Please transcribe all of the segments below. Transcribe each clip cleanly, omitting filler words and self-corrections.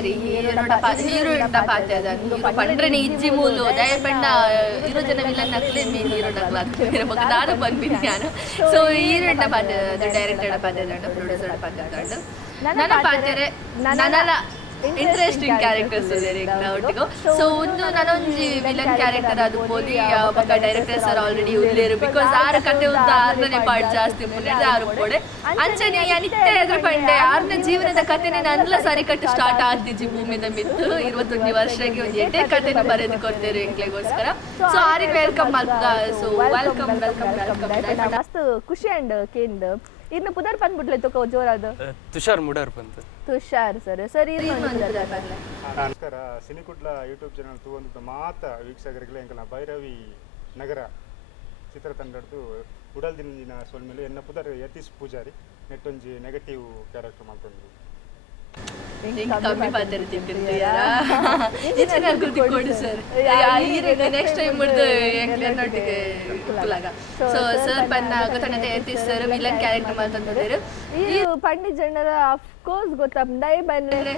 ಸರಿ ಹೀರೋಯಿನ್ ಪಾತೆ ಅದನ್ನು ಹೀರೋ ಪಂಡ್ರೆ ಇಜ್ಜಿ ಮೂಲು ದಯಪಂಡ ಇರೋ ಜನ ವಿಲನ್ ನಕ್ಲೆ ಮೇನ್ ಹೀರೋ ನಕ್ಲ ಮಗ ನಾನು ಬಂದ್ಬಿಟ್ಟು ನಾನು ಸೊ ಹೀರೋಯಿನ್ ಪಾತೆ ಅದು ಡೈರೆಕ್ಟರ್ ಪಾತೆ ಅದಂಡು ಪ್ರೊಡ್ಯೂಸರ್ ಪಾತೆ ಅದಂಡು ನನ್ನ ಪಾತೆರೆ ನನಲ ಇಂಟ್ರೆಸ್ಟಿಂಗ್ ಕ್ಯಾರೆಕ್ಟರ್ಸ್ ಒಟ್ಟಿಗೂ ಸೊ ಒಂದು ನಾನೊಂಜಿ ವಿಲನ್ ಕ್ಯಾರೆಕ್ಟರ್ ಅದು ಬೋಲಿ ಬೊಕ ಡೈರೆಕ್ಟರ್ ಸರ್ ಆಲ್ರೆಡಿ ಉಲ್ಲೇರು ಬಿಕಾಸ್ ಆರ ಕತೆ ಉಂಟು ಆರನೇ ಪಾರ್ಟ್ ಜಾಸ್ತಿ ಮುನ್ನೆಡ್ದು ಆರು ಪೋಡೆ ಅಂಚನೆ ನಿತ್ಯ ಎದುರು ಪಂಡೆ ಆರನೇ ಜೀವನದ ಕಥೆನೇ ನನ್ಲ ಸರಿ ಕಟ್ಟು ಸ್ಟಾರ್ಟ್ ಆಗ್ತಿಜ್ಜಿ ಭೂಮಿದ ಮಿತ್ತು 21 ವರ್ಷಕ್ಕೆ ಒಂದು ಎಡ್ಡೆ ಕಥೆನ ಬರೆದು ಕೊಡ್ತೇವೆ ಎಂಕ್ಲೆಗೋಸ್ಕರ ಸೊ ಆರಿಗೆ ವೆಲ್ಕಮ್ ಮಲ್ಕ ಸೊ ವೆಲ್ಕಮ್ ವೆಲ್ಕಮ್ ವೆಲ್ಕಮ್ ಮಸ್ತ್ ಖುಷಿ ಅಂಡ್ ಕೇಂದ್ ಇನ್ನು ಪುದರ್ ಬಂದ್ಬಿಟ್ಲೆ ತಗೋ ಜೋರಾದ ತುಷಾರ್ ಮುಡಾರ್ ಬಂತು ತುಷಾರ್ ಸರ್ ಸರ್ ನಮಸ್ಕಾರ ಸಿನಿಕುಡ್ಲ ಯೂಟ್ಯೂಬ್ ಚಾನಲ್ ತೂವೊಂದು ಮಾತ ವೀಕ್ಷಕರಿಗೆ ಎಂಕಲ್ನ ಭೈರವಿ ನಗರ ಚಿತ್ರತಂಡದ್ದು ಉಡಲ್ ದಿನ ಸೊಲ್ಮೇಲೆ ಎನ್ನ ಪುದರ್ ಯತೀಶ್ ಪೂಜಾರಿ ನೆಟ್ಟೊಂಜಿ ನೆಗೆಟಿವ್ ಕ್ಯಾರೆಕ್ಟರ್ ಮಾಡ್ಕೊಂಡ್ರು ಕಮ್ಮಿ ಪಾತಿರ್ತಿತ್ತು ಯಾರ ಕೊಡು ಸರ್ ನೆಕ್ಸ್ಟ್ ಟೈಮ್ ಮುಡ್ದು ಎಂಕ್ಲೆನೊಟ್ಟಿಗೆ ಕುಲಾಗ ಸೊ ಸರ್ ಪನ್ನ ಗೊತ್ತಾಗತ್ತೆ ಯತೀಶ್ ಸರ್ ವಿಲನ್ ಕ್ಯಾರೆಕ್ಟರ್ ಮಾಡ್ತಂದಿರು ಈ ಪಂಡಿತ್ ಜನರ ಆಫ್ ಕೋರ್ಸ್ ಗೊತ್ತಾ ದೈ ಬಂದ್ರೆ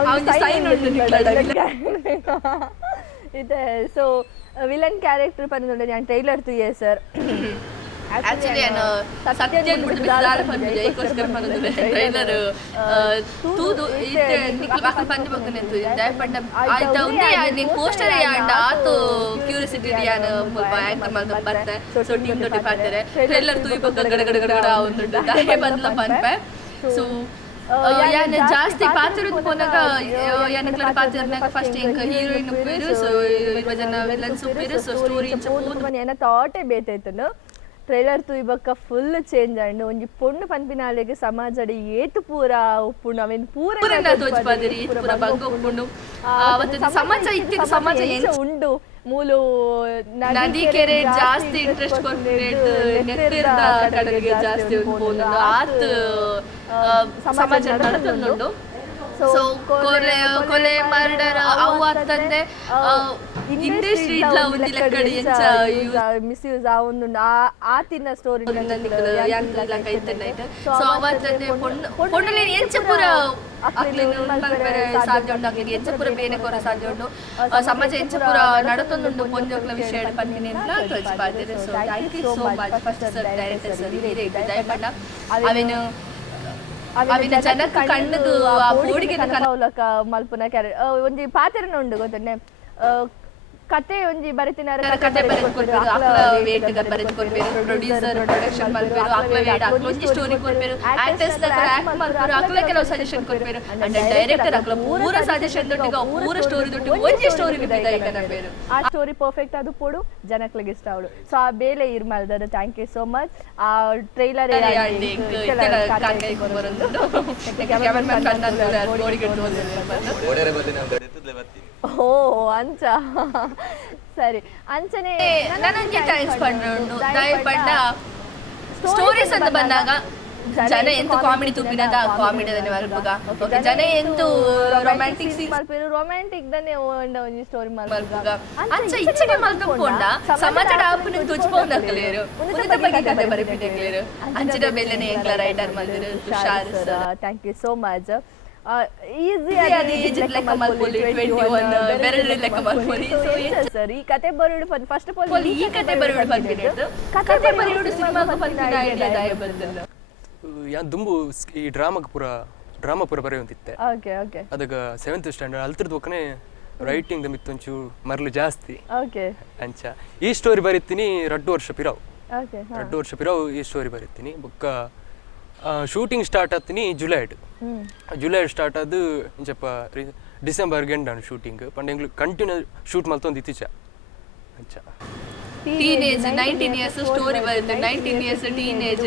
ಅವ್ನ ಸೈನ್ ಉಂಟು ಇದೆ ಸೊ ವಿಲನ್ ಕ್ಯಾರೆಕ್ಟರ್ ಪನ್ನೊಂದು ನಾನು ಟ್ರೈಲರ್ ತುಯೆ ಸರ್ ಆಕ್ಚುಲಿ ನಾನು ಸತ್ಯನ್ ಬಿಟ್ಟು ಬಿದ್ದಾರ ಬಂದಿದೆ ಏಕೋಸ್ಕರ ಬಂದಿದೆ ಟ್ರೈಲರ್ ತೂದು ಇದೆ ನಿಖಿಲ್ ಬಾಕಲ್ ಬಂದು ಬಂದು ದಯಪಟ್ಟ ಆಯ್ತಾ ಒಂದೇ ನೀನು ಪೋಸ್ಟರ್ ಯಾಂಡ ಆತು ಕ್ಯೂರಿಯಾಸಿಟಿ ಯಾನ ಮುಲ್ಪ ಆಂಕರ್ ಮಾಡ್ದ ಬರ್ತೆ ಸೊ ಟೀಮ್ ದೊಡ್ಡ ಪಾಡ್ತಾರೆ ಟ್ರೈಲರ್ ತೂಯಿ ಬಗ್ಗ ಗಡ ಗಡ ಗಡ ಗಡ ಒಂದು ದಯ ಬಂದ್ಲ ಪನ್ಪೆ ಸೊ ಯಾನ ಜಾಸ್ತಿ ಪಾತ್ರದ್ದು ಪೋನಾಗ ಯಾನಕ್ಲ ಪಾತ್ರನಾಗ ಫಸ್ಟ್ ಇಂಕ ಹೀರೋಯಿನ್ ಉಪ್ಪೇರು ಸೊ ಇರುವಜನ ವಿಲನ್ಸ್ ಉಪ್ಪೇರು ಸೊ ಸ್ಟೋರಿ ಪೂರ್ಣ ಮನೆ ಏನ ಥಾಟೇ ಬೇತೈತನು ಟ್ರೈಲರ್ ತುಯ್ಬಕ್ಕ ಫುಲ್ ಚೇಂಜ್ ಅಂಡ್ ಒಂಜಿ ಪೊಣ್ಣು ಪನ್ಪಿನಾಲೆಗೆ ಸಮಾಜದ ಏತು ಪೂರ ಉಪ್ಪುಂಡು ಅವೇನ್ ಪೂರ ತೋಚ್ಪಾದಿರಿ ಪೂರ ಬಗ್ಗ ಉಪ್ಪುಂಡು ಅವತ್ತು ಸಮಾಜ ಇತ್ತಿನ ಸಮಾಜ ಎಂಚ ಉಂಡು ಮೂಲು ನದಿ ಕೆರೆ ಜಾಸ್ತಿ ಇಂಟ್ರೆಸ್ಟ್ ಕೊಡ್ಬೇಕು ನೆತ್ತಿರ್ದ ಕಡೆಗೆ ಜಾಸ್ತಿ ಉಂಟು ಆತ್ ಸಮಾಜ ನಡ್ತುಂಡು ಸೊ ಕೊಲೆ ಮರ್ಡರ್ ಅವು ಅಂತಂದೆ ಇಂಡಸ್ಟ್ರಿ ಇಟ್ಲ ಉಂದಿಲ ಕಡೆ ಎಂಚ ಮಿಸ್ಯೂಸ್ ಆ ಒಂದು ಆತಿನ ಸ್ಟೋರಿ ಯಾಂಗ್ಲ ಕೈತನೈಟ್ ಸೊ ಅವತ್ತಂದೆ ಪೊಣ್ಣಲೆ ಎಂಚ ಪೂರ ಅಕ್ಲಿನ ಮಲ್ಪರೆ ಸಾಧ್ಯ ಉಂಡು ಅಕ್ಲಿಗೆ ಎಂಚ ಪೂರ ಬೇನೆ ಕೊರ ಸಾಧ್ಯ ಉಂಡು ಸಮಾಜ ಎಂಚ ಪೂರ ನಡತೊಂದುಂಡು ಪೊಂಜೋಕ್ಲ ವಿಷಯ ಪನ್ಪಿನಿ ಅಂತ ತೋಚ್ಪಾದಿರಿ so thank you so much first sir director sir ಹಿರೇ ದಯಪಟ್ಟ ಅವೇನು ಅವಿನ ಜನಕ್ಕೆ ಕಣ್ಣದು ಆ ಬೋಡಿಗೆ ಕನವಲಕ ಮಲ್ಪುನ ಕ್ಯಾರೆ ಒಂಜಿ ಪಾತೆರನ ಉಂಡು ಗೊತ್ತನೆ ಕತೆ ಒಂಜಿ ಬರಿತಿನಾರ ಕತೆ ಬರೆದು ಕೊಡ್ಬೇರು ಅಕ್ಲ ವೇಟ್ ಗ ಬರೆದು ಕೊಡ್ಬೇರು ಪ್ರೊಡ್ಯೂಸರ್ ಪ್ರೊಡಕ್ಷನ್ ಮಾಡ್ಬೇರು ಅಕ್ಲ ವೇಟ್ ಅಕ್ಲ ಒಂಜಿ ಸ್ಟೋರಿ ಕೊಡ್ಬೇರು ಆಕ್ಟರ್ಸ್ ನ ಆಕ್ಟ್ ಮಾಡ್ಬೇರು ಅಕ್ಲ ಕೆಲವು ಸಜೆಷನ್ ಕೊಡ್ಬೇರು ಅಂಡ್ ಡೈರೆಕ್ಟರ್ ಅಕ್ಲ ಪೂರ ಸಜೆಷನ್ ದೊಟ್ಟಿಗೆ ಪೂರ ಸ್ಟೋರಿ ದೊಟ್ಟಿಗೆ ಒಂಜಿ ಸ್ಟೋರಿ ಬಿದ್ದ ಕನಬೇರು ಆ ಸ್ಟೋರಿ ಪರ್ಫೆಕ್ಟ್ ಅದು ಪೋಡು ಜನಕ್ಲಿಗೆ ಇಷ್ಟ ಅವಳು ಸೊ ಆ ಬೇಲೆ ಇರ್ಮಲ್ದದ ಥ್ಯಾಂಕ್ ಯು ಸೋ ಮಚ್ ಆ ಟ್ರೈಲರ್ ಕ್ಯಾಮರಾಮನ್ ಕಣ್ಣಲ್ಲಿ ಬೋಡಿಗೆ ಓ ಅಂಚ ಸರಿ ಅಂಚನೆ ನನಗೆ ಥ್ಯಾಂಕ್ಸ್ ಪಂಡು ದಯಪಂಡ ಸ್ಟೋರೀಸ್ ಅಂತ ಬಂದಾಗ ಜನ ಎಂತ ಕಾಮಿಡಿ ತುಪ್ಪಿನದ ಕಾಮಿಡಿ ಅದನ್ನೇ ಮಲ್ಪಗ ಓಕೆ ಜನ ಎಂತ ರೊಮ್ಯಾಂಟಿಕ್ ಸೀನ್ ಮಲ್ಪೇರು ರೊಮ್ಯಾಂಟಿಕ್ ದನೆ ಒಂಜಿ ಸ್ಟೋರಿ ಮಲ್ಪಗ ಅಂಚ ಇಚ್ಚನೆ ಮಲ್ತುಕೊಂಡ ಸಮಾಜದ ಆಪುನ ತುಜ್ಪೋಂದಕ್ಲೇರು ಉನ್ನತ ಬಗ್ಗೆ ಕತೆ ಬರಿಪಿಟಕ್ಲೇರು ಅಂಚಿನ ಬೆಲೆನೆ ಎಂಕ್ಲ ರೈಟರ್ ಮಲ್ದಿರು Tushar sir thank you so much ಈಸಿ ಏಜ್ ಲೆಕ್ಕ ಮಲ್ಪೊಲಿ 21 ಬೆರಳು ಲೆಕ್ಕ ಮಲ್ಪೊಲಿ ಸರ್ ಈ ಕತೆ ಬರೋಡು ಫಸ್ಟ್ ಆಫ್ ಆಲ್ ಈ ಕತೆ ಬರೋಡು ಬಂದಿರೋದು ಕತೆ ಬರೋಡು ಸಿನಿಮಾಗ ಬಂದಿನ ಐಡಿಯಾ ದಾಯ ಬಂದಿಲ್ಲ ಯಾನ್ ದುಂಬು ಈ ಡ್ರಾಮಾ ಪೂರ ಬರೆಯುವಂತಿತ್ತೆ ಓಕೆ ಓಕೆ ಅದಗ 7th ಸ್ಟ್ಯಾಂಡರ್ಡ್ ಅಲ್ತಿರ್ದು ಒಕ್ಕನೆ ರೈಟಿಂಗ್ ದ ಮಿತ್ತೊಂಚು ಮರ್ಲು ಜಾಸ್ತಿ ಓಕೆ ಅಂಚ ಈ ಸ್ಟೋರಿ ಬರೀತೀನಿ 2 ವರ್ಷ ಪಿರಾವ್ ಓಕೆ 2 ವರ್ಷ ಪಿರಾವ್ ಈ ಸ್ಟೋರಿ ಬರೀತೀನಿ ಬೊಕ್ಕ ಶೂಟಿಂಗ್ ಸ್ಟಾರ್ಟ್ ಆತೀನಿ ಜುಲೈ ಸ್ಟಾರ್ಟ್ ಆದು ಇಂಚಪ್ಪ ಡಿಸೆಂಬರ್ ಗೆಂಡಾನು ಶೂಟಿಂಗ್ ಪಂಡ ಎಂಗ್ಲು ಕಂಟಿನ್ಯೂ ಶೂಟ್ ಮಲ್ತೊಂದು ಇತ್ತೀಚ ಅಂಚ ಟೀನೇಜ್ 19 ಇಯರ್ಸ್ ಸ್ಟೋರಿ ಬರುತ್ತೆ 19 ಇಯರ್ಸ್ ಟೀನೇಜ್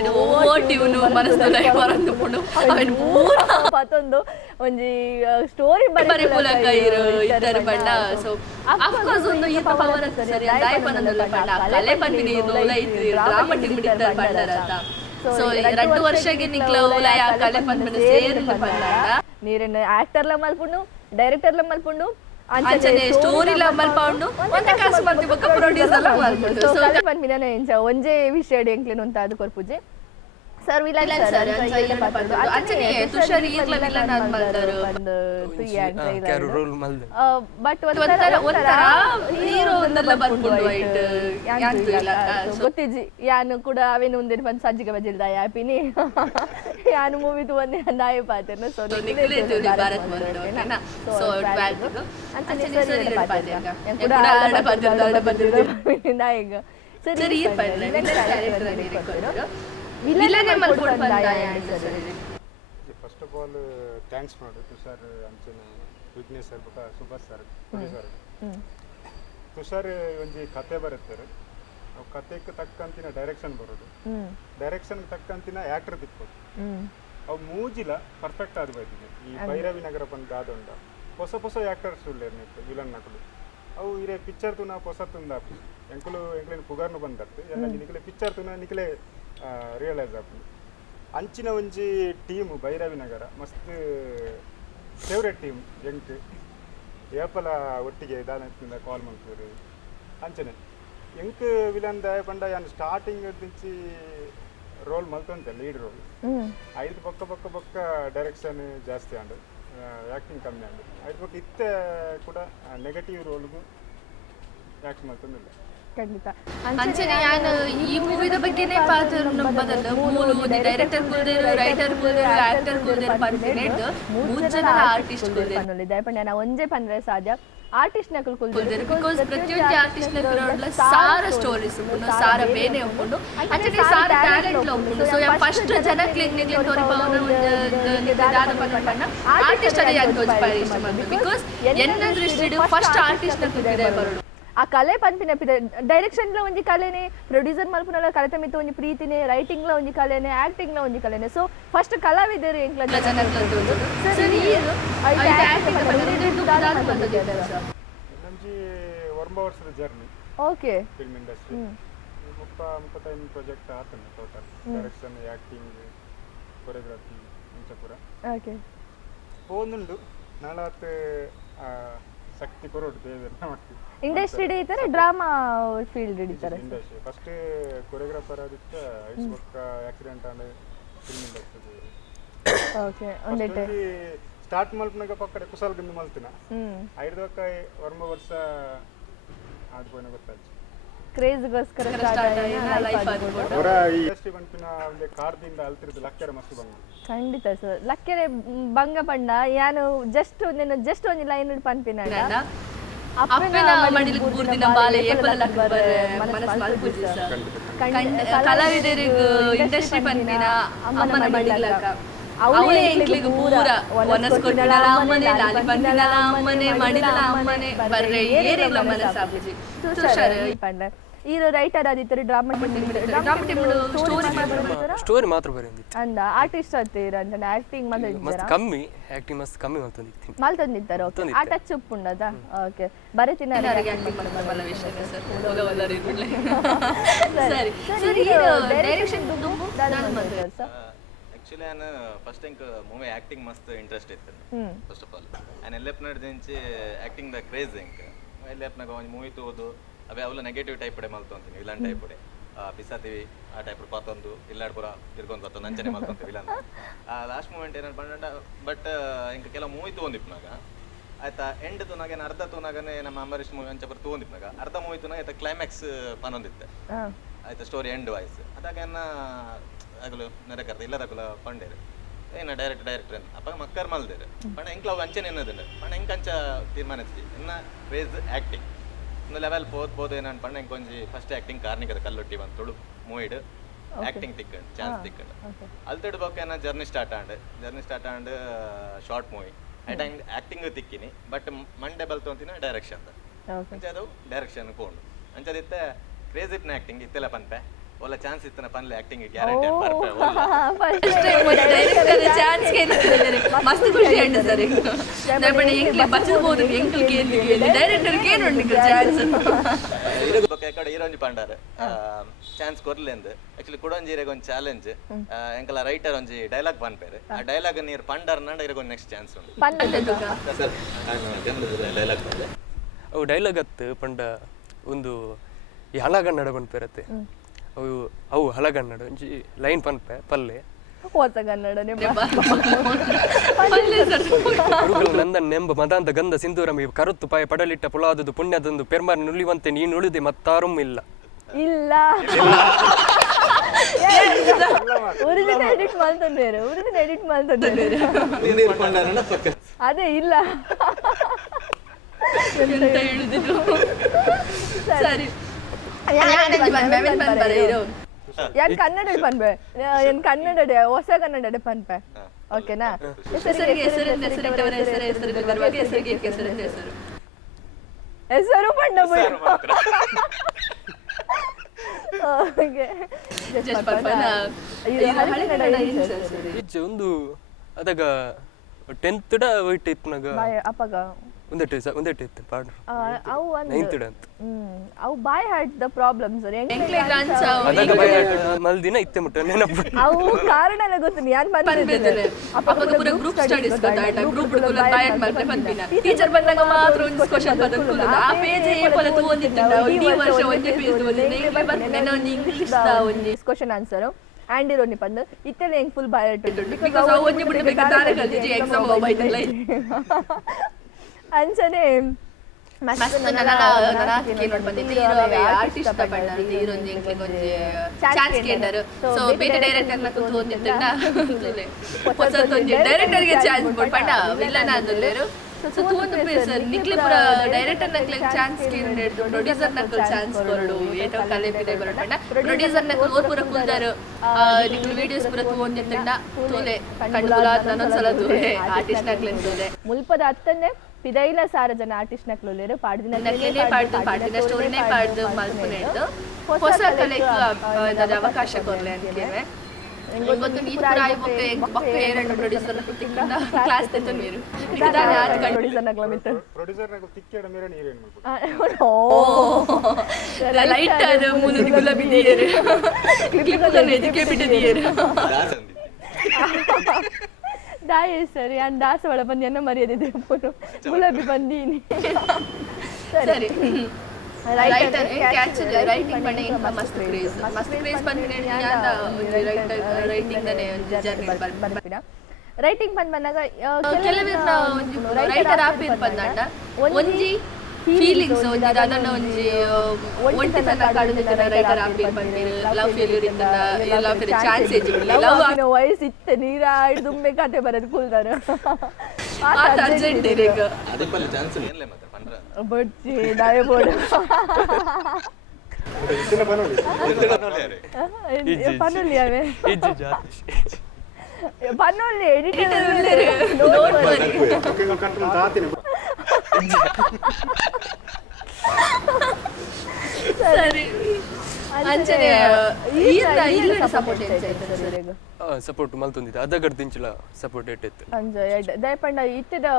ಓಟಿವ್ನು ಮನಸ್ಸಲ್ಲಿ ಬರಂದುಕೊಂಡು ಅವನ್ ಪೂರ ಮತ್ತೊಂದು ಒಂಜಿ ಸ್ಟೋರಿ ಬರಿಪುಲಕ ಇರು ಇತರ ಬಂಡ ಸೊ ಆಫ್ ಕೋರ್ಸ್ ಒಂದು ಈ ಪವರ್ ಸರಿ ದಯ ಪನಂದಲ್ಲ ಬಂಡ ಕಲೆ ಪನ್ಪಿನಿ ಲೋಲ ಇತ್ತು ಡ್ರಾಮಾಟಿಕ್ ಬಿಡಿತ ಬಂಡರತ ಸೊ 2 ವರ್ಷಕ್ಕೆ ನಿಕ್ಲ ಉಲಯ ಕಲೆ ಪನ್ಪಿನಿ ಸೇರಿಲ್ಲ ಬಂಡ ನೀರನ್ನ ಆಕ್ಟರ್ಲ ಮಲ್ಪುಂಡು ಡೈರೆಕ್ಟರ್ಲ ಮಲ್ಪುಂಡು ಅಂಚನೆ ಸ್ಟೋರಿಲ ಮಲ್ಪುಂಡು ಒಂದೇ ಕಾಸು ಮಾಡ್ತಿಬೇಕು ಪ್ರೊಡ್ಯೂಸರ್ ಮಲ್ಪುಂಡು ಸೊ ಪನ್ಪಿನ ಎಂಚ ಒಂಜೇ ವಿಷಯ ಎಂಕ್ಲೆನ್ ಅಂತ ಅದು ಕೊರ್ಪುಜೆ ಸರ್ ವಿಲನ್ ಸರ್ ಅಂಚನೆ ತುಷಾರ್ ಈಗ್ಲ ವಿಲನ್ ಆದ್ ಮಲ್ದಾರು ಒಂದು ಕ್ಯಾರು ರೋಲ್ ಮಲ್ದೆ ಬಟ್ ಒಂಥರ ಹೀರೋ ಒಂದೆಲ್ಲ ಬರ್ಕೊಂಡು ವೈಟ್ ಯಾಂತು ಇಲ್ಲ ಗೊತ್ತಿಜ್ಜಿ ಯಾನು ಕೂಡ ಅವೇನು ಒಂದೇನು ಬಂದು ಸಜ್ಜಿಗೆ ಬಜಿಲ್ದ ಯಾಪಿನಿ ಯಾನು ಮೂವಿ ತು ಒಂದೇ ನಾಯ ಪಾತೆನ ಸೊ ನಿಖಿಲೇ ಜೋಡಿ ಭಾರತ್ ಮಂಡೋನ ಸೊ ಟ್ವೆಲ್ತ್ ಅಂಚನೆ ಸರಿ ಪಾತೆ ಕೂಡ ಆಡ ಪಾತೆ ನಾಯಗ ಸರಿ ಈ ಪಡ್ಲೆ ಕ್ಯಾರೆಕ್ಟರ್ ಅಲ್ಲಿ ಇರ್ಕೊಂಡು ವಿಲನ್ ಮಲ್ಕೊಂಡು ಬಂದಾಯ sir first of all thanks ಮಾಡು ತುಷಾರ್ ಅಂಚನೆ ವಿಘ್ನೇಶ್ ಸರ್ ಬೊಕ ಸುಭಾಷ್ ಸರ್ ಸರ್ ತುಷಾರ್ ಒಂಜಿ ಕತೆ ಬರುತ್ತಾರೆ ಅವು ಕತೆಗೆ ತಕ್ಕಂತಿನ ಡೈರೆಕ್ಷನ್ ಬರೋದು ಡೈರೆಕ್ಷನ್ಗೆ ತಕ್ಕಂತಿನ ಆ್ಯಕ್ಟರ್ ತಿಕ್ಕೋದು ಅವು ಮೂಜಿಲ ಪರ್ಫೆಕ್ಟ್ ಆದ ಬೈದಿದೆ ಈ ಭೈರವಿ ನಗರ ಬಂದು ಆದೊಂಡ ಹೊಸ ಹೊಸ ಆ್ಯಕ್ಟರ್ಸ್ ಉಳ್ಳೇರು ನಿಟ್ಟು ವಿಲನ್ ನಕಲು ಅವು ಇರೇ ಪಿಕ್ಚರ್ ತುನ ಹೊಸ ತುಂದ ಎಂಕುಲು ಎಂಕ್ಲೇನು ಪುಗಾರ್ನು ಬಂದತ್ತು ಎಲ್ಲ ನಿಖಲೆ ಪಿಕ್ಚರ್ ತುನ ನಿಖಲೆ ರಿಯಲೈಸ್ ಆಪುಂಡು ಅಂಚಿನ ಒಂಜಿ ಟೀಮು ಭೈರವಿ ನಗರ ಮಸ್ತ್ ಫೇವ್ರೆಟ್ ಟೀಮ್ ಎಂಕ್ ಏಪಲ ಒಟ್ಟಿಗೆ ದಾನದಿಂದ ಕಾಲ್ ಮಾಡ್ತಾರೆ ಅಂಚನೆ ಎಂಕ್ ವಿಲನ್ ದಾಯ ಪಂಡ ಯಾನು ಸ್ಟಾರ್ಟಿಂಗ್ ದಿಂಚಿ ರೋಲ್ ಮಲ್ತಂತೆ ಲೀಡ್ ರೋಲ್ ಐದು ಪಕ್ಕ ಡೈರೆಕ್ಷನ್ ಜಾಸ್ತಿ ಆಂಡು ಆ್ಯಕ್ಟಿಂಗ್ ಕಮ್ಮಿ ಆಂಡು ಐದು ಪಕ್ಕ ಇತ್ತೆ ಕೂಡ ನೆಗೆಟಿವ್ ರೋಲ್ಗೂ ಆ್ಯಕ್ಟ್ ಮಲ್ತಂದಿಲ್ಲ ಖಂಡಿತ ಅಂಚನೆ ನಾನು ಈ ಮೂವಿದ ಬಗ್ಗೆನೇ ಪಾತ್ರ ಬದಲು ಮೂಲು ಡೈರೆಕ್ಟರ್ ಕುಲ್ದೇರು ರೈಟರ್ ಕುಲ್ದೇರು ಆಕ್ಟರ್ ಕುಲ್ದೇರು ಪನ್ಪಿನೆಡ್ ಮೂರು ಜನ ಆರ್ಟಿಸ್ಟ್ ಕುಲ್ದೇರು ದಯಪಂಡ ನಾ ಒಂದೇ ಪಂದ್ರೆ ಸಾಧ್ಯ ಆರ್ಟಿಸ್ಟ್ ನಕಲ್ ಕುಲ್ದೇರು ಬಿಕಾಸ್ ಪ್ರತಿಯೊಂದು ಆರ್ಟಿಸ್ಟ್ ನ ಸಾರ ಸ್ಟೋರೀಸ್ ಉಂಟು ಸಾರ ಬೇನೆ ಉಂಟು ಅಂಚನೆ ಸಾರ ಟ್ಯಾಲೆಂಟ್ ಉಂಟು ಸೊ ಯಾ ಫಸ್ಟ್ ಜನ ಕ್ಲಿನಿಕ್ ತೋರಿ ಪವನ ದಾದ ಪನ್ನ ಆರ್ಟಿಸ್ಟ್ ಅದೇ ಯಾಕೆ ಇನ್ಸ್ಪೈರೇಷನ್ ಮಾಡ್ಬೇಕು ಬಿಕಾಸ್ ಎನ್ನ ದೃಷ್ಟಿಡು ಫಸ್ಟ್ ಆರ್ಟಿಸ್ಟ್ ನ ಕುಲ್ದೇ ಬರೋದು ಆ ಕಲೆ ಪನ್ಪಿನ ಡೈರೆಕ್ಷನ್ ಲ ಒಂಜಿ ಕಲೆನೆ ಪ್ರೊಡ್ಯೂಸರ್ ಮಲ್ಪುನಲ ಕಲೆತ ಮಿತ್ತ ಒಂಜಿ ಪ್ರೀತಿನೇ ರೈಟಿಂಗ್ ಲ ಒಂಜಿ ಕಲೆನೆ ಆಕ್ಟಿಂಗ್ ಲ ಒಂಜಿ ಕಲೆನೆ ಸೊ ಫಸ್ಟ್ ಕಲಾವಿದರು ಎಂಕ್ಲ ಜನ ಕಲ್ತೋದು ಸರಿ ನಮ್ಜಿ ವರ್ಮ ವರ್ಷದ journey okay film industry 35 project ಆತನೆ ಟೋಟಲ್ ಡೈರೆಕ್ಷನ್ ಆಕ್ಟಿಂಗ್ ಕೊರಿಯೋಗ್ರಫಿ ಇಂಚಪುರ ಓಕೆ ಹೋನುಂಡು ನಾಳಾತ್ ಶಕ್ತಿ ಕೊರೋಡು ದೇವೇನ ಮಾಡ್ತೀವಿ ಇಂಡಸ್ಟ್ರಿ ಹಿಡಿತಾರೆ ಡ್ರಾಮಾ ಫೀಲ್ಡ್ ಹಿಡಿತಾರೆ ಇಂಡಸ್ಟ್ರಿ ಫಸ್ಟ್ ಕೊರಿಯೋಗ್ರಾಫರ್ ಆದಿತ್ತ ಐಸ್ ಬೊಕ್ಕ accident and film industry okay ಒಂದೆಟ್ಟೆ ಸ್ಟಾರ್ಟ್ ಮಲ್ಪನಾಗ ಪಕ್ಕಡೆ ಕುಸಲ್ ಗಂದು ಮಲ್ತಿನ ಐದಕ್ಕ ವರ್ಮ ವರ್ಷ ಆದ್ಪೋಯ್ನ ಗೊತ್ತಾಯ್ತು ಕ್ರೇಜ್ಗೋಸ್ಕರ ಅವರ ಈ ಇಂಡಸ್ಟ್ರಿ ಬಂಪಿನ ಒಂದು ಕಾರ್ದಿಂದ ಅಲ್ತಿರೋದು ಲಕ್ಕೆರೆ ಮಸ್ತ್ ಬಂದು ಖಂಡಿತ ಸರ್ ಲಕ್ಕೆರೆ ಬಂಗ ಪಂಡ ಯಾನು ಜಸ್ಟ್ ಒಂದು ಲೈನ್ ಪನ್ಪಿನ ಅಪ್ಪನ ಮಡಿಲಿಗೆ ಬೂರ್ದಿನ ಬಾಲೆ ಏಪಲ ಮನಸ್ ಮಲ್ಪುಜಿ ಸರ್ ಕಲಾವಿದರಿಗೂ ಇಂಡಸ್ಟ್ರಿ ಪನ್ಪಿನ ಅಮ್ಮನ ಮಡಿಲಕ ಅವಳೇ ಎಂಕ್ಲಿಗೆ ಪೂರ ಒನಸ್ ಕೊಟ್ಟಿನ ಅಮ್ಮನೆ ಲಾಲಿ ಪನ್ಪಿನ ಅಮ್ಮನೆ ಮಡಿಲ ಅಮ್ಮನೆ ಬರ್ರೆ ಏರಿಲ್ಲ ಮನಸ್ಸಾಪುಜಿ ತುಷಾರ್ ಪಂಡ ಈರೋ ರೈಟರ್ ಆದಿತ್ತಾರೆ ಡ್ರಾಮಾ ಸ್ಟೋರಿ ಮಾತ್ರ ಬರೆಯೋದಿತ್ತು ಅಂದ ಆರ್ಟಿಸ್ಟ್ ಆಗ್ತೀರ ಅಂತ ಆಕ್ಟಿಂಗ್ ಮಸ್ತ್ ಕಮ್ಮಿ ಆಕ್ಟಿಂಗ್ ಮಸ್ತ್ ಕಮ್ಮಿ ಮಲ್ತೊಂದಿತ್ತು ಮಲ್ತೊಂದಿತ್ತಾರೆ ಓಕೆ ಆ ಟಚ್ ಉಪ್ಪುಂಡದ ಓಕೆ ಬರೀತಿನ ಸರಿ ಸರಿ ಡೈರೆಕ್ಷನ್ ಆಕ್ಚುಲಿ ನಾನು ಫಸ್ಟ್ ಇಂಕ್ ಮೂವಿ ಆಕ್ಟಿಂಗ್ ಮಸ್ತ್ ಇಂಟ್ರೆಸ್ಟ್ ಇತ್ತು ಫಸ್ಟ್ ಆಫ್ ಆಲ್ ನಾನು ಎಲ್ಲೆಪ್ ನಡೆದಿಂಚಿ ಆಕ್ಟಿಂಗ್ ದ ಕ್ರೇಜ್ ಇಂಕ್ ಎಲ್ಲೆಪ್ನಾಗ ಒಂದು ಮೂವಿ ತೋದು ಅವೇ ಅವಲ್ಲ ನೆಗೆಟಿವ್ ಟೈಪ್ ಪಡೆ ಮಲ್ತೊಂತೀನಿ ವಿಲನ್ ಟೈಪ್ ಪಡೆ ಬಿಸಾತೀವಿ ಆ ಟೈಪ್ ಪಾತೊಂದು ಇಲ್ಲಾಡ್ ಪುರ ತಿರ್ಗೊಂಡು ಬರ್ತೊಂದು ಅಂಚನೆ ಮಲ್ತೊಂತೀವಿ ವಿಲನ್ ಲಾಸ್ಟ್ ಮೂಮೆಂಟ್ ಏನಾರು ಬಂಡ ಬಟ್ ಇಂಕ ಕೆಲವು ಮೂವಿ ತಗೊಂಡಿಪ್ನಾಗ ಆಯ್ತಾ ಎಂಡ್ ತೂನಾಗ ಏನು ಅರ್ಧ ತೂನಾಗನೇ ನಮ್ಮ ಅಂಬರೀಷ್ ಮೂವಿ ಅಂಚ ಬರ್ ತಗೊಂಡಿಪ್ನಾಗ ಅರ್ಧ ಮೂವಿ ತೂನಾಗ ಆಯ್ತಾ ಕ್ಲೈಮ್ಯಾಕ್ಸ್ ಪನ್ನೊಂದಿತ್ತೆ ಆಯ್ತಾ ಸ್ಟೋರಿ ಎಂಡ್ ವಾಯ್ಸ್ ಅದಾಗೇನ ಆಗಲು ನೆರಕರ್ದ ಇಲ್ಲದಾಗಲ ಪಂಡೇರು ಏನ ಡೈರೆಕ್ಟರ್ ಅಂತ ಅಪ್ಪ ಮಕ್ಕರ್ ಮಲ್ದೇರು ಪಣ ಇಂಕ್ಲ ಅವು ಅಂಚನೆ ಏನದಿಲ್ಲ ಪಣ ಇಂಕ ಅಂಚ ತೀರ್ಮಾನಿಸ್ತಿ ಇನ್ನ ಕ್ರೇಜ್ ಆಕ್ಟಿಂಗ್ ಒಂದು ಲೆವೆಲ್ ಪೋದು ಏನಂತ ಪಣ್ಣ ಇಂಕೊಂಜಿ ಫಸ್ಟ್ ಆಕ್ಟಿಂಗ್ ಕಾರ್ನಿಗದ ಕಲ್ಲೊಟ್ಟಿ ಬಂದು ತುಳು ಮೂವಿಡ್ ಆಕ್ಟಿಂಗ್ ತಿಕ್ಕಂಡು ಚಾನ್ಸ್ ತಿಕ್ಕಂಡು ಅಲ್ತಡ್ ಬೊಕ್ಕ journey start and short movie ಆ ಟೈಮ್ ಆಕ್ಟಿಂಗ್ ತಿಕ್ಕಿನಿ ಬಟ್ ಮಂಡೆ ಬಲ್ತೊಂತಿನ ಡೈರೆಕ್ಷನ್ ಅಂಚದು ಡೈರೆಕ್ಷನ್ ಕೊಂಡು ಅಂಚದಿತ್ತೆ ಕ್ರೇಜ್ ಇಪ್ನ ಆಕ್ಟಿಂಗ್ ಇತ್ತೆಲ್ಲ ಪನ್ಪೆ ಒಳ್ಳೆ ಚಾನ್ಸ್ ಇತ್ತನ ಪನ್ಲೆ ಆಕ್ಟಿಂಗ್ ಗ್ಯಾರಂಟಿ ಚಾನ್ಸ್ ಮಸ್ತ್ ಖುಷಿ ಅಂಡ್ ಸರ್ ಎಂಕ್ಲೆ ಬಚ್ಚಬಹುದು ಎಂಕ್ಲೆ ಕೇಳಿ ಡೈರೆಕ್ಟರ್ ಕೇಳಿ ಚಾನ್ಸ್ ಎಕಡೆ ಹೀರೋಂಜಿ ಪಂಡಾರ ಚಾನ್ಸ್ ಕೊರ್ಲೆಂದು ಆಕ್ಚುಲಿ ಕುಡೊಂಜಿರೆಗ್ ಒಂದು ಚಾಲೆಂಜ್ ಎಂಕಲ ರೈಟರ್ ಒಂಜಿ ಡೈಲಾಗ್ ಪನ್ಪೇರು ಆ ಡೈಲಾಗ್ ನೀರು ಪಂಡಾರ ನಂಡ ಇರಗ ಒಂದು ನೆಕ್ಸ್ಟ್ ಚಾನ್ಸ್ ಉಂಟು ಡೈಲಾಗ್ ಅವು ಡೈಲಾಗ್ ಅತ್ತು ಪಂಡ ಒಂದು ಈ ಹಲಗಣ್ಣ ನಡಗೊಂಡು ಪೇರತ್ತೆ ಅವು ಹಲಗನ್ನಡ ಒಂಜಿ ಲೈನ್ ಪನ್ಪೆ ಪಲ್ಲೆ ಹೊಸ ಕನ್ನಡ ಗುರುಗಳು ನಂದನ್ ನೆಂಬ ಮದಾಂತ ಗಂಧ ಸಿಂಧೂರಮಿ ಕರುತ್ತು ಪಾಯ ಪಡಲಿಟ್ಟ ಪುಲಾದುದು ಪುಣ್ಯದಂದು ಪೆರ್ಮಾರ್ ನುಳಿವಂತೆ ನೀನು ಉಳಿದೆ ಮತ್ತಾರೂ ಇಲ್ಲ. ಇಲ್ಲ ಒರಿಜಿನಲ್ ಎಡಿಟ್ ಮಾಡ್ತಂದೇರು ಅದೇ ಇಲ್ಲ ಸರಿ ಯಾನ್ ಕನ್ನಡ ಪನ್ಪೆ ಏನ್ ಕನ್ನಡ ಹೊಸ ಕನ್ನಡ ಪನ್ಪೆ ಓಕೆನಾ ಹೆಸರು ಪಂಡ ಒಂದು ಅದಾಗ 10th ವೈಟ್ ಇತ್ತನಾಗ ಅಪ್ಪಗ ಒಂದೇಟ್ ಇತ್ತು ಪಾಡ್ರು ಅವು ಒಂದು 9th ಅಂತ ಅವು ಬಾಯ್ ಹ್ಯಾಡ್ ದ ಪ್ರಾಬ್ಲಮ್ಸ್ ಅದಾಗ ಬೈ ಮಲ್ದಿನ ಇತ್ತೆ ಮುಟ್ಟ ನೆನಪು ಅವು ಕಾರಣ ಎಲ್ಲ ಗೊತ್ತು ಯಾನ್ ಬಂದಿದ್ದೇನೆ ಗ್ರೂಪ್ ಸ್ಟಡೀಸ್ ಗ್ರೂಪ್ ಟೀಚರ್ ಬಂದಾಗ ಮಾತ್ರ ಒಂದು ಕ್ವಶನ್ ಬದಲು ಆ ಪೇಜ್ ಏಪಲ ತಗೊಂಡಿದ್ದ ಇಡೀ ವರ್ಷ ಒಂದೇ ಪೇಜ್ ತಗೊಂಡಿದ್ದೆ ಬಂದೆ ನಾನು ಇಂಗ್ಲಿಷ್ ಒಂದು ಕ್ವಶನ್ ಆನ್ಸರ್ ಆ್ಯಂಡ್ ಇರೋನಿ ಬಂದು ಇತ್ತೆಲ್ಲ ಹೆಂಗೆ ಫುಲ್ ಬಾಯ್ ಬಿಕಾಸ್ ಅವು ಒಂದೇ ಬಿಟ್ಟು ಬೇಕಾದ್ರೆ ಕಲ್ತಿದ್ದೆ ಎಕ್ಸಾಮ್ ಹೋಗ್ಬೈತಲ್ಲ ಅಂಚನೆ ಆರ್ಟಿಸ್ಟ್ ಸೊ ಬೇರೆ ಡೈರೆಕ್ಟರ್ ಡೈರೆಕ್ಟರ್ಗೆ ಚಾನ್ಸ್ ಪಂಡ ವಿಲ್ಲನ್ ಆದಲ್ಲೇರು ಸೊ ತೂಂದು ಸರ್ ನಿಕ್ಲೆ ಪೂರ ಡೈರೆಕ್ಟರ್ ನಕ್ಲೆ ಚಾನ್ಸ್ ಕೇಳಿಡ್ದು ಪ್ರೊಡ್ಯೂಸರ್ ನಕ್ಲೆ ಚಾನ್ಸ್ ಕೊರಡು ಏಟೋ ಕಲೆ ಪಿದೆ ಬರಪಂಡ ಪ್ರೊಡ್ಯೂಸರ್ ನಕ್ಲೆ ಓರ್ ಪೂರ ಕುಲ್ದಾರು ನಿಕ್ಲೆ ವಿಡಿಯೋಸ್ ಪೂರ ತೂಂದಿತ್ತಂಡ ತೂಲೆ ಕಂಡುಲಾದ ನನ್ನೊಂದ್ಸಲ ತೂಲೆ ಆರ್ಟಿಸ್ಟ್ ನಕ್ಲೆ ತೂಲೆ ಮುಲ್ಪದ ಹತ್ತನ್ನೇ ಪಿದೈಲ ಸಾರ ಜನ ಆರ್ಟಿಸ್ಟ್ ನಕ್ಲುಲೇರು ನಕ್ಲೆನೇ ಪಾಡ್ದು ಸ್ಟೋರಿನೇ ಪಾಡ್ದು ಮಲ್ಪನೇದು ಹೊಸ ಕಲೆಗೆ ಅವಕಾಶ ಕೊರ್ಲೆ ಅಂತೇವೆ ಗೊತ್ತು ನೀ ಪೂರ ಆಯ್ಬೊಕ್ಕೆ ಬೊಕ್ಕ ಎರಡು ಪ್ರೊಡ್ಯೂಸರ್ ತಿಕ್ಕಂಡ ಕ್ಲಾಸ್ ತೆತ್ತು ನೀರು ಇಕದಾನೆ ಆದ ಪ್ರೊಡ್ಯೂಸರ್ ನಕ್ಲ ಮಿತ್ತು ಪ್ರೊಡ್ಯೂಸರ್ ನಕ್ಲ ತಿಕ್ಕೆಡ ಮೇರೆ ನೀರೇನು ಓ ಲೈಟ್ ಅದು ಮುನು ಗುಲಾಬಿ ನೀರು ಕ್ಲಿಪ್ಪನ್ನು ಎದಕ್ಕೆ ಬಿಟ್ಟಿದ್ದೀರು ದಾಯ ಸರಿ ಅಂಡ್ ದಾಸವಾಳ ಬಂದು ಎನ್ನ ಮರ್ಯಾದೆ ಪೂರು ಗುಲಾಬಿ ಬಂದೀನಿ ಸರಿ ರೈಟಿಂಗ್ ಪಂಡ ಇಂಕ ಮಸ್ತ್ ಕ್ರೇಜ್ ಬಂದಿನ ರೈಟಿಂಗ್ ದನೆ ಜರ್ನಿ ಬರ್ಪಿನ ರೈಟಿಂಗ್ ಬಂದ್ ಬಂದಾಗ ಕೆಲವಿರ್ನ ರೈಟರ್ ಆಪಿರ್ ಬಂದಾಂಡ ಒಂಜಿ ಫೀಲಿಂಗ್ಸ್ ಒಂಜಿ ಅದನ್ನ ಒಂಜಿ ಒಂಟಿತನ ಕಾಡುದಿನ ರೈಟರ್ ಆಪಿರ್ ಬಂದಿರು ಲವ್ ಫೇಲ್ಯೂರ್ ಇತ್ತನ ಲವ್ ಫೇಲ್ಯೂರ್ ಚಾನ್ಸ್ ಲವ್ ವಯಸ್ಸು ಇತ್ತೆ ನೀರ ಹಿಡಿದು ದುಂಬೆ ಕತೆ ಬರೋದು ಕೂಲ್ದಾರು ಆತ ಅರ್ಜೆಂಟ್ ಇರೇಗ ಅದಕ್ಕೆ ಚಾನ್ಸ್ ಏನ್ಲೆ ಮತ್ತೆ ಪಂಡ್ರ ಬಡ್ಜಿ ದಾಯ ಬೋರ್ಡ್ ಪನ್ನುಲ್ಲಿ ಅವೇ ಪನ್ನುಲ್ಲಿ ಎಡಿಟರ್ ಸರಿ ಅಂಚನೆ ಇಲ್ಲ ಸಪೋರ್ಟ್ ಸಪೋರ್ಟ್ ಮಲ್ತೊಂದಿತ್ತು ಅದಗಡ್ ದಿಂಚಲ ಸಪೋರ್ಟ್ ಇಟ್ಟಿತ್ತು ಅಂಜ ದಯಪಂಡ ಇತ್ತದ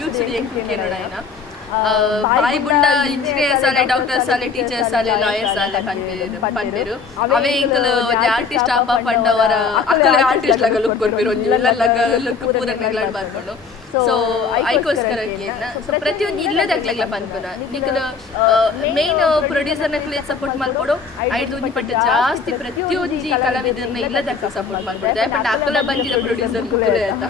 ಯೂತ್ ಕೇರಳನ ಬಾಯಿ ಬುಂಡ ಇಂಜಿನಿಯರ್ಸ್ ಅಲೆ ಡಾಕ್ಟರ್ಸ್ ಅಲೆ ಟೀಚರ್ಸ್ ಅಲೆ ಲಾಯರ್ಸ್ ಅಲೆ ಪಂಡಿರು ಅವೇ ಇಂಕಲು ಆರ್ಟಿಸ್ಟ್ ಆಪ ಪಂಡವರ ಅಕ್ಕಲೆ ಆರ್ಟಿಸ್ಟ್ ಲಗ ಲುಕ್ ಕೊರ್ಬಿರು ಎಲ್ಲ ಲಗ ಲುಕ್ ಪೂರ ನಗ್ಲಾಡ್ ಬರ್ಕೊಂಡು ಸೊ ಐಕೋಸ್ಕರ ಪ್ರತಿಯೊಂದು ಇಲ್ಲದಾಗ್ಲಾಗ್ಲ ಪನ್ಪುನ ನಿಕಲು ಮೇನ್ ಪ್ರೊಡ್ಯೂಸರ್ ನಕ್ಲೆ ಸಪೋರ್ಟ್ ಮಾಡ್ಕೊಡು ಐದು ಒಂಜಿ ಪಟ್ಟ ಜಾಸ್ತಿ ಪ್ರತಿಯೊಂದು ಕಲಾವಿದರನ್ನ ಇಲ್ಲದಾಗ್ಲ ಸಪೋರ್ಟ್ ಮಾಡ್ಕೊಡು ಪಂಡ ಅಕ್ಕಲ ಬಂದಿದ ಪ್ರೊಡ್ಯೂಸರ್ ಕುಲೆ ಅಂತ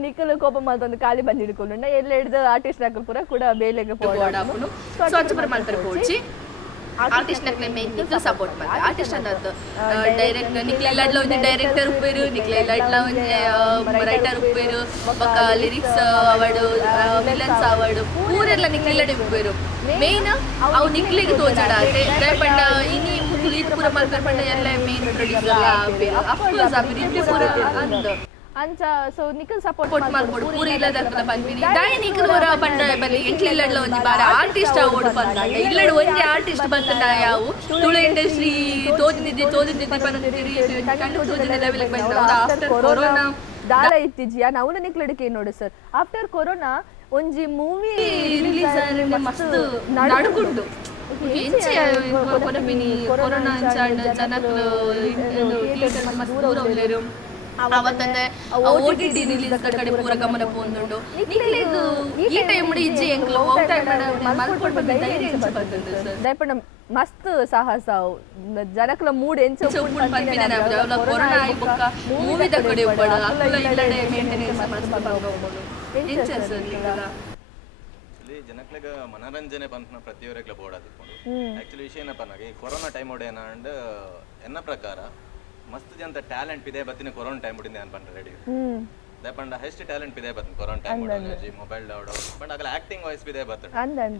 ನಿಕಲು ಕೋಪ ಮಾಡ್ತೊಂದು ಖಾಲಿ ಬಂದು ಹಿಡ್ಕೊಂಡು ಎಲ್ಲ ಹಿಡಿದು ಆರ್ಟಿಸ್ಟ್ ನಕಲು ಪೂರ ಕೂಡ ಬೇಲೆಗೆ పోవడాపును స్వచ్ఛ ప్రమాణపరి పోచి ఆర్టిస్ట్ నక్లే మెయిన్ నిక్ల సపోర్ట్ ಮಾಡ್ತಾರೆ ಆರ್ಟಿಸ್ಟ್ ಅನ್ನೋದು ಡೈರೆಕ್ಟ್ ನಿಕ್ಲೆ ಲಡ್ಲ ಒಂದು ಡೈರೆಕ್ಟರ್ ಉಪ್ಪೇರು ನಿಕ್ಲೆ ಲಡ್ಲ ಒಂದು ರೈಟರ್ ಉಪ್ಪೇರು ಬೊಕ್ಕ ಲಿರಿಕ್ಸ್ ಅವಾರ್ಡ್ ವಿಲನ್ಸ್ ಅವಾರ್ಡ್ ಪೂರೆಲ್ಲ ನಿಕ್ಲೆ ಲಡೆ ಉಪ್ಪೇರು ಮೇನ್ ಅವು ನಿಕ್ಲೆಗೆ ತೋಜಡ ಪಂಡ ಇನಿ ಪುಲೀತ್ ಪೂರ ಮಲ್ಪರ್ ಪಂಡ ಎಲ್ಲ ಮೇನ್ ಪ್ರೊಡ್ಯೂಸರ್ ಆಪೇರು ಅಫ್ಕೋರ್ಸ್ ಆಪೇರು ಪೂರ ಅಂದ ಅಂಚ ಸೊ ನಿಕಲ್ ಸಪೋರ್ಟ್ ಮಾಡ್ಕೊಡು ಪೂರ ಇಲ್ಲದ ಬಂದ್ಬಿಡಿ ದಾಯಿ ನಿಕಲ್ ಹೊರ ಬಂಡ ಬಲ್ಲಿ ಎಂಟ್ಲಿಲ್ಲಡ್ಲ ಒಂಜಿ ಬಾರ ಆರ್ಟಿಸ್ಟ್ ಅವಾರ್ಡ್ ಬಂದಾಗ ಇಲ್ಲಡ್ ಒಂಜಿ ಆರ್ಟಿಸ್ಟ್ ಬಂದ ಯಾವು ತುಳು ಇಂಡಸ್ಟ್ರಿ ತೋದಿದ್ದಿ ಬಂದಿರಿ ಕಣ್ಣು ತೋದಿನ ಲೆವೆಲ್ ಬಂದ ಆಫ್ಟರ್ ಕೊರೋನಾ ದಾಲ ಇತ್ತಿಜಿ ನಾವು ನಿಕ್ಲಡಕ್ಕೆ ನೋಡಿ ಸರ್ ಆಫ್ಟರ್ ಕೊರೋನಾ ಒಂಜಿ ಮೂವಿ ರಿಲೀಸ್ ಆದ್ರೆ ಮಸ್ತ್ ನಡುಗುಂಡು ಎಂಚೆ ಕೊನಪಿನಿ ಕೊರೋನಾ ಅಂಚಾಂಡ ಜನಕ್ಲು ಥಿಯೇಟರ್ ಮಸ್ತ್ ದೂರ ಉಳ್ಳೇರು ಅವತ್ತಂದ್ರೆ OTT ರಿಲೀಸ್ ಕಡೆ ಪೂರ ಗಮನ ಪೋಂದುಂಡು ನಿಕ್ಲೆಗ್ ಈ ಟೈಮ್ ಇಜ್ಜಿ ಎಂಕ್ಲ ಓ ಟೈಮ್ ಮಲ್ಕೊಂಡು ಧೈರ್ಯ ಎಂಚ ಬರ್ತದೆ ಸರ್ ದಯಪಂಡ ಮಸ್ತ್ ಸಾಹಸ ಜನಕ್ಲ ಮೂಡ್ ಎಂಚ ಉಪ್ಪುಂಡು ಪನ್ಪಿನ ಕೊರೋನಾ ಆಯಿ ಬೊಕ್ಕ ಮೂವಿ ತಕಡೆ ಉಪ್ಪಡ ಅಕ್ಕಲ ಇಲ್ಲಡೆ ಮೇಂಟೆನೆನ್ಸ್ ಮಸ್ತ್ ಬಂಗೋಡು ಎಂಚ ಸರ್ ನಿಕ್ಲ ಜನಕ್ಲೆಗ ಮನರಂಜನೆ ಪಂಪನ ಪ್ರತಿಯೊರೆಗ್ಲ ಬೋಡಾದಿಪ್ಪುಂಡು ಆಕ್ಚುಲಿ ವಿಷಯ ಏನಪ್ಪ ನನಗೆ ಕೊರೋನಾ ಟೈಮ್ ಒಡೆಯನ ಅಂಡ್ ಎನ್ನ ಪ್ರಕಾರ ಮಸ್ತ್ ಜನ ಟ್ಯಾಲೆಂಟ್ ಪಿದೆ ಬತ್ತಿನ ಕೊರೋನಾ ಟೈಮ್ ಉಡಿಂದೆ ಅನ್ಪಂಡ ರೆಡಿ ದಯಪಂಡ ಹೈಸ್ಟ್ ಟ್ಯಾಲೆಂಟ್ ಪಿದೆ ಬತ್ತಿನ ಕೊರೋನಾ ಟೈಮ್ ಉಡೋಜಿ ಮೊಬೈಲ್ ಡೌಡ್ ಬಟ್ ಅಕಲ ಆಕ್ಟಿಂಗ್ ವಾಯ್ಸ್ ಪಿದೆ ಬತ್ತಡ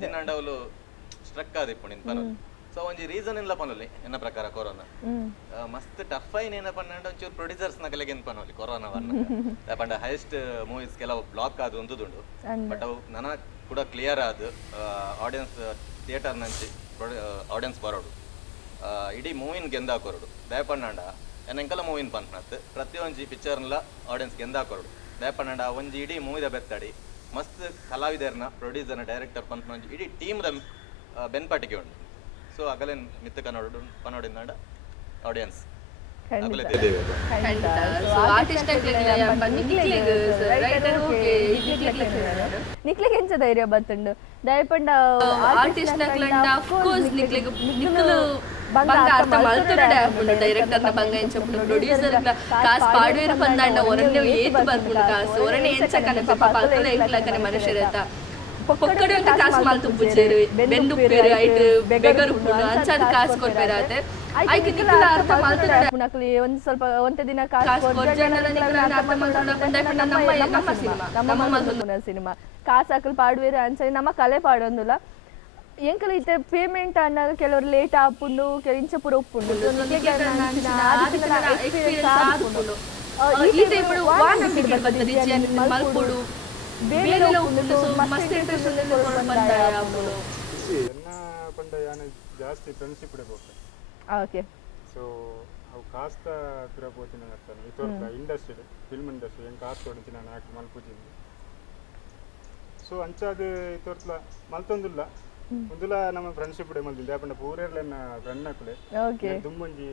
ದಿನಂಡ ಅವಳು ಸ್ಟ್ರಕ್ ಆದಿಪ್ಪು ನಿನ್ ಪನ ಸೊ ಒಂಜಿ ರೀಸನ್ ಇಲ್ಲ ಪನೊಲಿ ಎನ್ನ ಪ್ರಕಾರ ಕೊರೋನಾ ಮಸ್ತ್ ಟಫ್ ಐನ್ ಏನ ಪನ್ನಂಡ ಒಂಚೂರು ಪ್ರೊಡ್ಯೂಸರ್ಸ್ ನಕಲೆಗೆ ಏನ್ ಪನೊಲಿ ಕೊರೋನಾ ವನ್ನ ದಯಪಂಡ ಹೈಸ್ಟ್ ಮೂವೀಸ್ ಕೆಲವು ಬ್ಲಾಕ್ ಆದು ಒಂದುದುಂಡು ಬಟ್ ಅವು ನನ್ನ ಕೂಡ ಕ್ಲಿಯರ್ ಆದು ಆಡಿಯನ್ಸ್ ಥಿಯೇಟರ್ ನಂಚಿ ಆಡಿಯನ್ಸ್ ಬರೋಡು ಇಡೀ ಮೂವಿನ ಗೆಂದಾಕೊರಡು ದಯಪಂಡ ಎಂಕಲ ಮೂವಿನ ಪನ್ಪನತ್ ಪ್ರತಿ ಒಂಜಿ ಪಿಕ್ಚರ್ಲ ಆಡಿಯನ್ಸ್ ಗೆಂದಾಕೊರಡು ದಯಪಂಡ ಒಂಜಿ ಇಡೀ ಮೂವಿದ ಬೆತ್ತಡಿ ಮಸ್ತ್ ಕಲಾವಿದರ್ನ ಪ್ರೊಡ್ಯೂಸರ್ನ ಡೈರೆಕ್ಟರ್ ಪನ್ಪನ ಇಡೀ ಟೀಮ್ದ ಬೆನ್ಪಾಟಿಗೆ ಉಂಟು ಸೊ ಅಗಲೇನ್ ಮಿತ್ತ ಕನ್ನಡ ಪನ್ನೋಡಿಂದ ಆಡಿಯನ್ಸ್ ನಿಕ್ಲಿಗೆ ಎಂಚ ಧೈರ್ಯ ಬತ್ತುಂಡು ದಯಪಂಡ ಆರ್ಟಿಸ್ಟ್ ನಕ್ಲಂಡ ಆಫ್ ಕೋರ್ಸ್ ನಿಕ್ಲಿಗೆ ನಿಕ್ಲು ಬಂಗ ಅರ್ಥ ಮಲ್ತುರಡೆ ಆಪುಂಡು ಡೈರೆಕ್ಟರ್ ನ ಬಂಗ ಎಂಚಪುಂಡು ಪ್ರೊಡ್ಯೂಸರ್ ಕಾಸ್ ಪಾಡುವೆರ ಪಂದಾಂಡ ಒರನೆ ಏತ್ ಬರ್ಪುಂಡು ಕಾಸು ಒರನೆ ಎಂಚ ಕನಪ ಪಕ್ಕಲ ಎಂಕ್ಲಕನೆ ಮನುಷ್ಯರತ ಪೊಕ್ಕಡೆ ಅಂತ ಕಾಸು ಮಾಲ್ತು ಪುಚ್ಚೇರು ಬೆಂದು ಪೇರು ಐಟ್ ಬೆಗರು ಪುಂಡು ಅಂಚಾದ ಕಾಸು ಕೊಡ್ಬೇರಾತೆ ಐಕೆ ನಿಕ್ಲ ಅರ್ಥ ಮಲ್ತುರಡೆ ನಕ್ಲಿ ಒಂದ್ ಸ್ವಲ್ಪ ಒಂತೆ ದಿನ ಕಾಸು ಸಿನಿಮಾ ಕಾಸು ಹಾಕಲ್ ಪಾಡುವೇರು ಅನ್ಸರಿ ನಮ್ಮ ಕಲೆ ಪಾಡೊಂದುಲ್ಲ ಎಂಕಲ ಇತ್ತೆ ಪೇಮೆಂಟ್ ಅನ್ನ ಕೆಲವರು ಲೇಟ್ ಆಪುಂಡು ಕೆಲ ಇಂಚ ಪೂರ ಒಪ್ಪುಂಡು ಈ ಟೈಮ್ ವಾನಂಬಿಕೆ ಬರ್ತದೆ ಮಲ್ಪುಡು ಬೇರೆ ಮಸ್ತ್ ಇಂಟ್ರೆಸ್ಟ್ ಎನ್ನ ಪಂಡ ಯಾನ ಜಾಸ್ತಿ ಫ್ರೆಂಡ್ಶಿಪ್ ಇಡಬೇಕು ಓಕೆ ಸೊ ಅವು ಕಾಸ್ತ ಪಿರಪೋತಿನ ಆಗ್ತಾನೆ ಇತೋರ್ಕ ಇಂಡಸ್ಟ್ರಿ ಫಿಲ್ಮ್ ಇಂಡಸ್ಟ್ರಿ ಹೆಂಗೆ ಕಾಸ್ತ ಹೊಡಿಸಿ ನಾನು ಯಾಕೆ ಮಲ್ಪುಜಿಂದು ಸೊ ಅಂಚಾದ ಇತೋರ್ಲ ಮಲ್ತೊಂದುಲ್ಲ ಒಂದುಲ ನಮ್ಮ ಫ್ರೆಂಡ್ಶಿಪ್ ಇಡೆ ಮಲ್ತಿದ್ದೆ ಯಾಪಂಡ ಪೂರೆರ್ಲೆನ್ನ ಫ್ರೆಂಡ್ ಹಾಕಲೆ ದುಮ್ಮೊಂಜಿ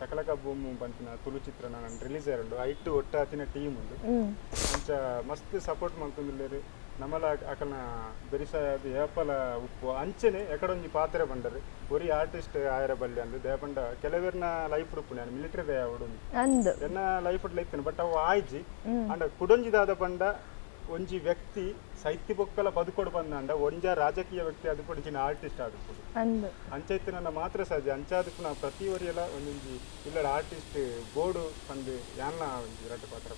ಸಕಲಕ ಭೂಮಿ ಪಂಪಿನ ತುಳು ಚಿತ್ರ ನಾನು ರಿಲೀಸ್ ಆಯ್ರು ಐಟು ಒಟ್ಟಾತಿನ ಟೀಮ್ ಉಂಡು ಅಂಚ ಮಸ್ತ್ ಸಪೋರ್ಟ್ ಮಲ್ತೊಂದುಲ್ಲೇರು ನಮ್ಮಲ ಅಕಲ್ನ ಬೆರಿಸ ಅದು ಏಪಲ ಉಪ್ಪು ಅಂಚನೆ ಎಕಡೊಂಜಿ ಪಾತ್ರೆ ಬಂಡರು ಒರಿ ಆರ್ಟಿಸ್ಟ್ ಆಯರ ಬಲ್ಲೆ ಅಂದು ದೇಪಂಡ ಕೆಲವೇರ್ನ ಲೈಫ್ ಉಪ್ಪು ನಾನು ಮಿಲಿಟರಿ ದಯ ಉಡುಂದು ಎನ್ನ ಲೈಫ್ ಉಡ್ಲೈತೇನೆ ಬಟ್ ಅವು ಆಯ್ಜಿ ಅಂಡ ಕುಡೊಂಜಿದಾದ ಪಂಡ ಒಂಜಿ ವ್ಯಕ್ತಿ ಸೈತ್ಯ ಬೊಕ್ಕಲ ಬದುಕೊಡು ಬಂದಂಡ ಒಂಜ ರಾಜಕೀಯ ವ್ಯಕ್ತಿ ಅದು ಪಡಿಚಿನ ಆರ್ಟಿಸ್ಟ್ ಆದುಕೊಡು ಅಂಚೈತಿನ ಮಾತ್ರ ಸಹಜ ಅಂಚಾದಕ್ಕೂ ನಾವು ಪ್ರತಿ ಒರಿಯಲ್ಲ ಒಂದೊಂಜಿ ಇಲ್ಲಡ ಆರ್ಟಿಸ್ಟ್ ಬೋರ್ಡು ಪಂದು ಯಾನ್ನ ಒಂಜಿ ರಡ್ಡು ಪಾತ್ರ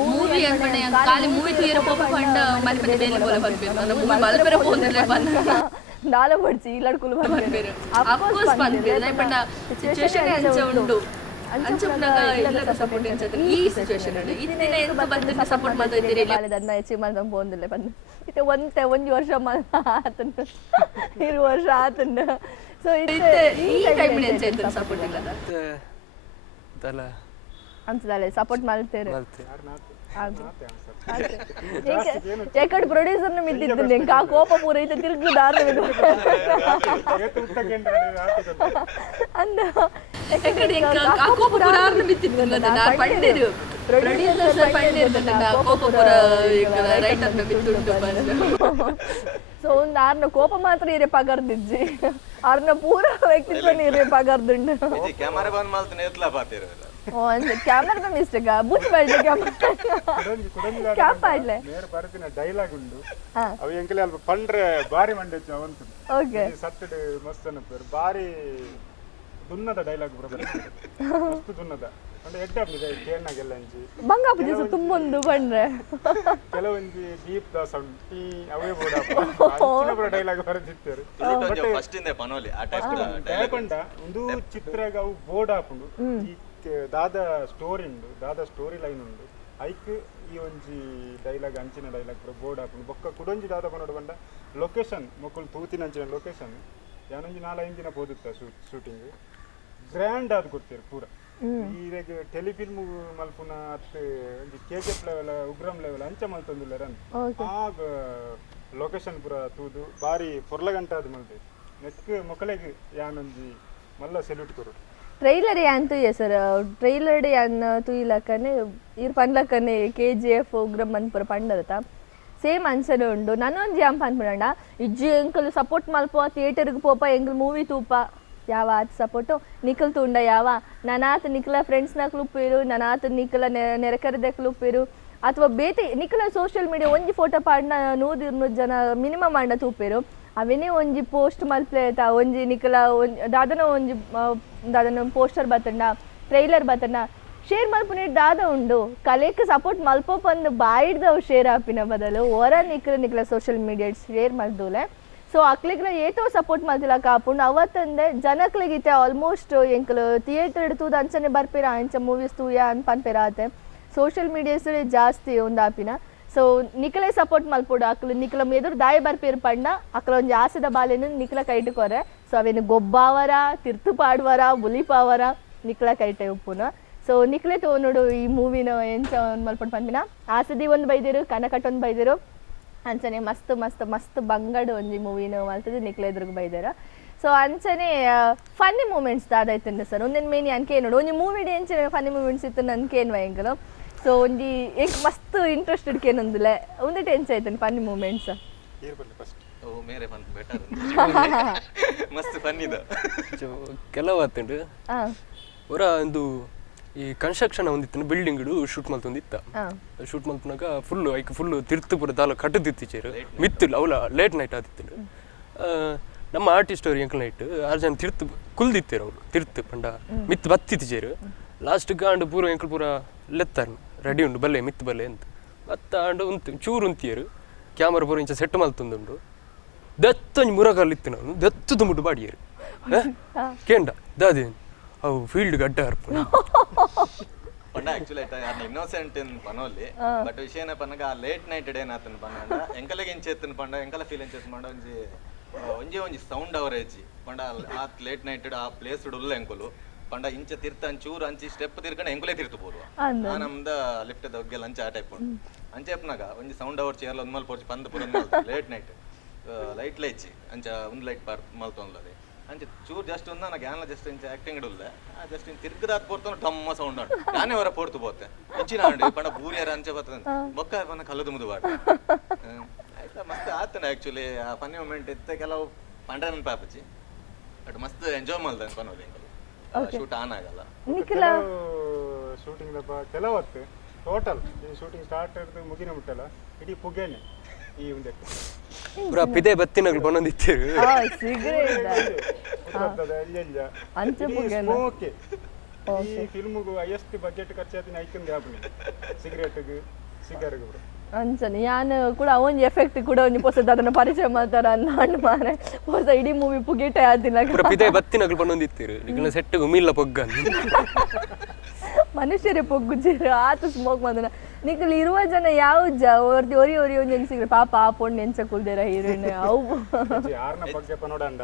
ಮೂವಿ ಅಂಕಣೆ ಖಾಲಿ ಮೂವಿ ಥಿಯೇಟರ್ ಪೋಪ ಪಂಡ ಮನೆ ಪಂಡ ಬೇಲೆ ಬೋಲ ಬರ್ಬೇಕು ಮೂವಿ ಮಲ್ಪೆರ ಪೋಂದಿರಲೆ ಬಂದ ನಾಳೆ ಬಡ್ಸಿ ಇಲ್ಲಡ್ಕುಲು ಬರ್ಬೇರು ಆಫ್ ಕೋರ್ಸ್ ಬಂದಿದೆ ಪಂಡ ಸಿಚುವೇಶನ್ ಅಂಚ ಉಂಡು ಅಂಚಪ್ನಾಗ ಇಲ್ಲ ಸಪೋರ್ಟ್ ಅಂಚತ ಈ ಸಿಚುವೇಶನ್ ಉಂಡು ಇದನ್ನ ಎಂತ ಬಂದ ಸಪೋರ್ಟ್ ಮಾಡ್ತಿದ್ದೀರಿ ಅದನ್ನ ಅಚೀವ್ ಮಾಡ್ಕೊಂಡ್ ಪೋಂದಿಲ್ಲ ಬಂದು ಇತ್ತೆ ಒಂಜಿ ವರ್ಷ ಆತುಂಡು 2 ವರ್ಷ ಆತುಂಡು ಸೊ ಇತ್ತೆ ಈ ಟೈಮ್ ಎಂಚ ಎಂತ ಸಪೋರ್ಟ್ ಇಲ್ಲ ತಲ ಅಂಚದಲ್ಲ ಸಪೋರ್ಟ್ ಮಾಡ್ತೇರೆ ಮಾಡ್ತಾರೆ ಎಕಡೆ ಪ್ರೊಡ್ಯೂಸರ್ನ ಮಿದ್ದಿದ್ದು ನಿಂಗೆ ಆ ಕೋಪ ಪೂರ ಐತೆ ತಿರುಗಿ ದಾರ ಅಂದ ಸೊ ಒಂದು ಆರ್ನ ಕೋಪ ಮಾತ್ರ ಇರೇ ಪಗಾರ್ದಿಜ್ಜಿ ಅವ್ರನ್ನ ಪೂರ ವ್ಯಕ್ತಿತ್ವ ಇರೇ ಪಗಾರ್ದುಂಡು ಕ್ಯಾಮರಾ ಬಂದ್ ಮಾಡ್ತಾನೆ ಎತ್ಲಾ ಪಾತಿರ ಕ್ಯಾಮರಾದ ಮಿಸ್ಟೇಕ್ ಬುಚ್ಚಿಬಾರ್ದು ಕ್ಯಾಪ್ ಆಡ್ಲೆ ನೇರ ಬರತಿನ ಡೈಲಾಗ್ ಉಂಡು ಅವು ಎಂಕಲೆ ಅಲ್ಪ ಪಂಡ್ರೆ ಬಾರಿ ಮಂಡೆಚ್ಚ ಅವಂತು ಓಕೆ ಸತ್ತಡೆ ಮಸ್ತ್ ಅನ್ಪೇರು ಬಾರಿ ದುನ್ನದ ಡೈಲಾಗ್ ಬರಬೇಕು ಮಸ್ತ್ ದುನ್ನದ ಅಂದ್ರೆ ಎಡ್ಡಾಪ್ನಿದೆ ಕೇರ್ನಾಗೆಲ್ಲ ಅಂಜಿ ಬಂಗಾಪು ದಿವಸ ತುಂಬೊಂದು ಬಂದ್ರೆ ಕೆಲವೊಂದು ಡೀಪ್ ದ ಸೌಂಡ್ ಈ ಅವೇ ಬೋಡ ಡೈಲಾಗ್ ಬರದಿತ್ತರು ಫಸ್ಟ್ ಇಂದ ಪನೋಲಿ ಆ ಟೈಪ್ ಡೈಲಾಗ್ ಒಂದು ಚಿತ್ರಗ ಅವು ಬೋರ್ಡ್ ಹಾಕೊಂಡು ಈ ದಾದ ಸ್ಟೋರಿ ಉಂಡು ದಾದ ಸ್ಟೋರಿ ಲೈನ್ ಉಂಡು ಐಕ್ ಈ ಒಂಜಿ ಡೈಲಾಗ್ ಅಂಚಿನ ಡೈಲಾಗ್ ಪೂರ ಬೋರ್ಡ್ ಹಾಕೊಂಡು ಬೊಕ್ಕ ಕುಡೊಂಜಿ ದಾದ ಪನೋಡು ಬಂಡ ಲೊಕೇಶನ್ ಮೊಕ್ಕಲು ತೂತಿನ ಅಂಚಿನ ಲೊಕೇಶನ್ ಯಾನೊಂಜಿ 4-5 ದಿನ ಬೋದಿತ್ತ ಶೂಟಿಂಗ್ ಗ್ರ್ಯಾಂಡ್ ಆದ್ ಕೊಡ್ತೀರಿ ಪೂರ ಈಗ ಟೆಲಿಫಿಲ್ಮ್ ಮಲ್ಪುನ ಅತ್ತು ಒಂಜಿ KGF ಲೆವೆಲ್ ಉಗ್ರಂ ಲೆವೆಲ್ ಅಂಚ ಮಲ್ತೊಂದುಲ್ಲೆರ ಆಗ ಲೊಕೇಶನ್ ಪೂರ ತೂದು ಬಾರಿ ಪೊರ್ಲ ಗಂಟೆ ಅದು ಮಲ್ತೆ ನೆಕ್ ಮೊಕಲೆಗ್ ಯಾನೊಂಜಿ ಮಲ್ಲ ಸೆಲ್ಯೂಟ್ ಕೊರು ಟ್ರೈಲರ್ ಯಾನ್ ತುಯ್ಯ ಸರ್ ಟ್ರೈಲರ್ ಯಾನ್ ತುಯ್ಲಕ್ಕನೆ ಇರ್ ಪಂಡ್ಲಕ್ಕನೆ KGF ಉಗ್ರಂ ಅನ್ಪುರ ಪಂಡದತ ಸೇಮ್ ಅನ್ಸನೆ ಉಂಡು ನನ್ನೊಂದು ಯಾನ್ ಪನ್ಪುಂಡ ಇಜ್ಜಿ ಎಂಕಲ್ ಸಪೋರ್ಟ್ ಮಲ್ಪ ಥಿಯೇಟರ್ಗೆ ಪೋಪ ಎಂಕಲ್ ಮೂವಿ ತೂಪ ಯಾವ ಆತ ಸಪೋರ್ಟು ನಿಖಲ್ ತುಂಡ ಯಾವ ನನಾತ ನಿಖಲ ಫ್ರೆಂಡ್ಸ್ನ ಉಪ್ಪಿರು ನನಾತ ನಿಖಲ ನೆರೆಕರದಕ್ಕೆ ಉಪ್ಪಿರು ಅಥವಾ ಬೇತೆ ನಿಖಲ ಸೋಷಿಯಲ್ ಮೀಡಿಯಾ ಒಂಜಿ ಫೋಟೋ ಪಾಡ್ನ 100 ಜನ ಮಿನಿಮಮ್ ಅಂಡ ತೂಪೇರು ಅವನೇ ಒಂಜಿ ಪೋಸ್ಟ್ ಮಲ್ಪ್ಲೆ ಆಯ್ತಾ ಒಂಜಿ ನಿಖಲ ದಾದನ ಒಂಜಿ ದಾದನ ಪೋಸ್ಟರ್ ಬತ್ತಂಡ ಟ್ರೈಲರ್ ಬತ್ತಂಡ ಶೇರ್ ಮಲ್ಪುನೆ ದಾದ ಉಂಡು ಕಲೆಕ್ಕೆ ಸಪೋರ್ಟ್ ಮಲ್ಪೊಂದು ಬಾಯಿಡ್ದವು ಶೇರ್ ಆಪಿನ ಬದಲು ಹೊರ ನಿಖಲ ಸೋಷಿಯಲ್ ಮೀಡಿಯಾ ಶೇರ್ ಮಲ್ದೂಲೆ ಸೊ ಅಕ್ಲಿಗ್ಲ ಏತೋ ಸಪೋರ್ಟ್ ಮಾಡ್ತಿಲ್ಲ ಕಾಪುಂಡು ಅವತ್ತಂದೆ ಜನಕ್ಲಿಗಿತ್ತೆ ಆಲ್ಮೋಸ್ಟ್ ಎಂಕಲು ಥಿಯೇಟರ್ ಇಡ್ತೂದ ಅಂಚನೆ ಬರ್ಪೇರ ಅಂಚ ಮೂವೀಸ್ ತೂಯ ಅನ್ ಪನ್ಪೇರ ಆತೆ ಸೋಷಿಯಲ್ ಮೀಡಿಯಾಸ್ ಜಾಸ್ತಿ ಒಂದು ಆಪಿನ ಸೊ ನಿಖಲೆ ಸಪೋರ್ಟ್ ಮಲ್ಪೋಡು ಅಕ್ಲು ನಿಖಲ ಎದುರು ದಾಯ ಬರ್ಪೇರು ಪಂಡ ಅಕ್ಲ ಒಂಜಿ ಆಸೆದ ಬಾಲೆನು ನಿಖಲ ಕೈಟುಕೊರೆ ಸೊ ಅವೇನು ಗೊಬ್ಬಾವರ ತಿರ್ತು ಪಾಡುವರ ಬುಲಿಪಾವರ ನಿಖಲ ಕೈಟೆ ಉಪ್ಪುನ ಸೊ ನಿಖಲೆ ತೋನೋಡು ಈ ಮೂವಿನ ಎಂಚ ಮಲ್ಪೊಂಡು ಪನ್ಪಿನ ಆಸದಿ ಒಂದು ಬೈದಿರು ಕನಕಟ್ಟೊಂದು ಬೈದಿರು ಅಂಚನೆ ಮಸ್ತ್ ಮಸ್ತ್ ಮಸ್ತ್ ಬಂಗಡು ಒಂಜಿ ಮೂವಿನ ಮಲ್ತದೆ ನಿಖಲೆ ಎದುರುಗು ಬೈದಾರ ಸೊ ಅಂಚನೆ ಫನ್ನಿ ಮೂಮೆಂಟ್ಸ್ ದಾದಾಯ್ತಂಡೆ ಸರ್ ಒಂದೇನು ಮೇನಿ ಅನ್ಕೆ ನೋಡು ಒಂಜಿ ಮೂವಿಡ್ ಎಂಚಿನ ಫನ್ನಿ ಮೂಮೆಂಟ್ಸ್ ಇತ್ತು ನನ್ಕೇನು ಎಂಕಲು ಸೊ ಒಂಜಿ ಎಂಕ್ ಮಸ್ತ್ ಇಂಟ್ರೆಸ್ಟೆಡ್ ಕೇನೊಂದುಲೆ ಒಂದೇ ಟೆನ್ಸ್ ಆಯ್ತಾನೆ ಫನ್ನಿ ಮೂಮೆಂಟ್ಸ್ ಫಸ್ಟ್ ಓ ಮೇರೆ ಫನ್ ಬೆಟರ್ ಮಸ್ತ್ ಫನ್ ಇದ ಕೆಲವು ಆತುಂಡು ಹೊರ ಒಂದು ಈ ಕನ್ಸ್ಟ್ರಕ್ಷನ್ ಒಂದಿತ್ತು ಬಿಲ್ಡಿಂಗ್ ಶೂಟ್ ಮಲ್ತೊಂದಿತ್ತ ಶೂಟ್ ಮಲ್ಪನಾಗ ಫುಲ್ ತಿರ್ತು ಪೂರ ದಾಲ ಕಟ್ಟದಿತ್ತಿಚೇರು ಮಿತ್ತುಲ್ ಅವಲ ಲೇಟ್ ನೈಟ್ ಆದಿತ್ತು ನಮ್ಮ ಆರ್ಟಿಸ್ಟ್ ಅವ್ರು ಎಂಕಲ್ ನೈಟ್ 6 ಜನ ತಿರ್ತು ಕುಲ್ದಿತ್ತೇರು ಅವರು ತಿರ್ತು ಪಂಡ ಮಿತ್ತು ಬತ್ತಿತ್ತಿಚೇರು ಲಾಸ್ಟ್ ಗಾಂಡು ಪೂರ ಎಂಕಲ್ ಪೂರ ಲೆತ್ತಾರು ರೆಡಿ ಉಂಡು ಬಲ್ಲೆ ಮಿತ್ತು ಬಲ್ಲೆ ಅಂತ ಮತ್ತ ಆಂಡು ಉಂತು ಚೂರು ಉಂತಿಯರು ಕ್ಯಾಮರಾ ಪೂರ ಇಂಚ ಸೆಟ್ ಮಲ್ತೊಂದುಂಡು ದತ್ತೊಂಜಿ ಮುರಗಲ್ಲಿತ್ತು ನಾವು ದತ್ತು ತುಂಬುಟ್ಟು ಬಾಡಿಯರು ಕೇಂಡ ದಾದೇನು ಅವು ಫೀಲ್ಡ್ ಗಡ್ಡ ಹರ್ಪು ಪಂಡ ಆಕ್ಚುಲಿ ಆಯ್ತಾ ಇನ್ನೋಸೆಂಟ್ ಇನ್ ಪನೋಲಿ ಬಟ್ ವಿಷಯನ ಪನ್ನಗ ಆ ಲೇಟ್ ನೈಟ್ ಡೇನ್ ಆತನ ಪಂಡ ಎಂಕಲಗೆ ಎಂಚೆತ್ತನ ಪಂಡ ಎಂಕಲ ಫೀಲ್ ಎಂಚೆತ್ ಮಾಡ ಒಂಜಿ ಸೌಂಡ್ ಅವರೇಜಿ ಪಂಡ ಆ ಲೇಟ್ ನೈಟ್ ಆ ಪ್ಲೇಸ್ ಉಲ್ಲ ಎಂಕುಲು ಪಂಡ ಇಂಚ ತಿರ್ತ ಅಂಚೂರು ಅಂಚಿ ಸ್ಟೆಪ್ ತಿರ್ಕೊಂಡು ಎಂಕುಲೇ ತಿರ್ತು ಬೋರು ನಮ್ದ ಲಿಫ್ಟ್ ದೊಗ್ಗೆ ಲಂಚ ಆ ಟೈಪ್ ಅಂಚೆಪ್ನಾಗ ಒಂಜಿ ಸೌಂಡ್ ಅವರ್ ಚೇರ್ಲ ಒಂದ್ ಮಲ್ಪೋರ್ಚಿ ಪಂದ ಪುರ ಲೇಟ್ ನೈಟ್ ಲೈಟ್ ಲೈಚಿ ಅಂಚ ಒಂದು ಲೈಟ್ ಮಲ್ತೊಂದ್ಲದೆ ಅಂಚೆ ಚೂರು ಜಸ್ಟ್ ಒಂದು ನನಗೆ ಯಾನ ಜಸ್ಟ್ ಇಂಚ ಆಕ್ಟಿಂಗ್ ಇಡುಲ್ಲ ಜಸ್ಟ್ ಇನ್ ತಿರ್ಗದಾತ್ ಪೋರ್ತಾನ ಡಮ್ಮ ಸೌಂಡ್ ಉಂಟು ನಾನೇ ಹೊರ ಪೋರ್ತು ಬೋತೆ ಹೆಚ್ಚಿನ ಆಂಡು ಪಂಡ ಬೂರಿಯರ ಅಂಚೆ ಬರ್ತದೆ ಬೊಕ್ಕ ಪನ್ನ ಕಲ್ಲದು ಮುದು ಬಾಡ ಆಯ್ತಾ ಮಸ್ತ್ ಆತನ ಆಕ್ಚುಲಿ ಆ ಫನ್ನಿ ಮೂಮೆಂಟ್ ಇತ್ತ ಕೆಲವು ಪಂಡ ನನ್ನ ಪಾಪಚ್ಚಿ ಬಟ್ ಮಸ್ತ್ ಎಂಜಾಯ್ ಮಾಡ್ದೆ ಪನ್ನೋದು ಶೂಟ್ ಆನ್ ಆಗಲ್ಲ ಶೂಟಿಂಗ್ ದಪ್ಪ ಕೆಲವತ್ತು ಟೋಟಲ್ ಈ ಶೂಟಿಂಗ್ ಸ್ಟಾರ್ಟ್ ಹಿಡಿದು ಮುಗಿನ ಮುಟ್ಟಲ್ಲ ಇಡೀ ಪುಗೇನೆ ಈ ಮುಂದೆ ಪೂರ ಪಿದೆ ಬತ್ತಿನಗಳು ಬಂದೊಂದಿತ್ತೇರು ಸ್ಮೋಕೆ ಈ ಫಿಲ್ಮ್ಗೂ ಹೈಯೆಸ್ಟ್ ಬಜೆಟ್ ಖರ್ಚಾತಿನ ಐಕಂದು ಯಾಪನಿ ಸಿಗರೇಟ್ಗೆ ಸಿಗರ್ಗೆ ಕೂಡ ಅಂಚನೆ ಯಾನ್ ಕೂಡ ಒಂಜಿ ಎಫೆಕ್ಟ್ ಕೂಡ ಒಂಜಿ ಪೊಸದ ಅದನ್ನ ಪರಿಚಯ ಮಾಡ್ತಾರ ಅನ್ನ ಮಾರೆ ಹೊಸ ಇಡೀ ಮೂವಿ ಪುಗಿಟೆ ಆದಿಲ್ಲ ಪೂರ ಪಿದೆ ಬತ್ತಿನಗಳು ಬಂದೊಂದಿತ್ತೇರು ಈಗ ಸೆಟ್ ಉಮಿಲ್ಲ ಪೊಗ್ಗ ಮನುಷ್ಯರೇ ಪೊಗ್ಗುಜಿರು ಆತ ಸ್ಮೋಕ್ ಮಾಡ್ದನ ನಿಖಲ್ ಇರುವ ಜನ ಯಾವ ಒರಿ ಒಂದ್ ಸಿಗ್ರೆ ಪಾಪ ಆ ಪೊಣ್ಣು ಎಂಚ ಕುಲ್ದೇರ ಹೀರೋಯಿನ್ ಅವು ಯಾರನ ಬಗ್ಗೆ ಪನೋಡಂಡ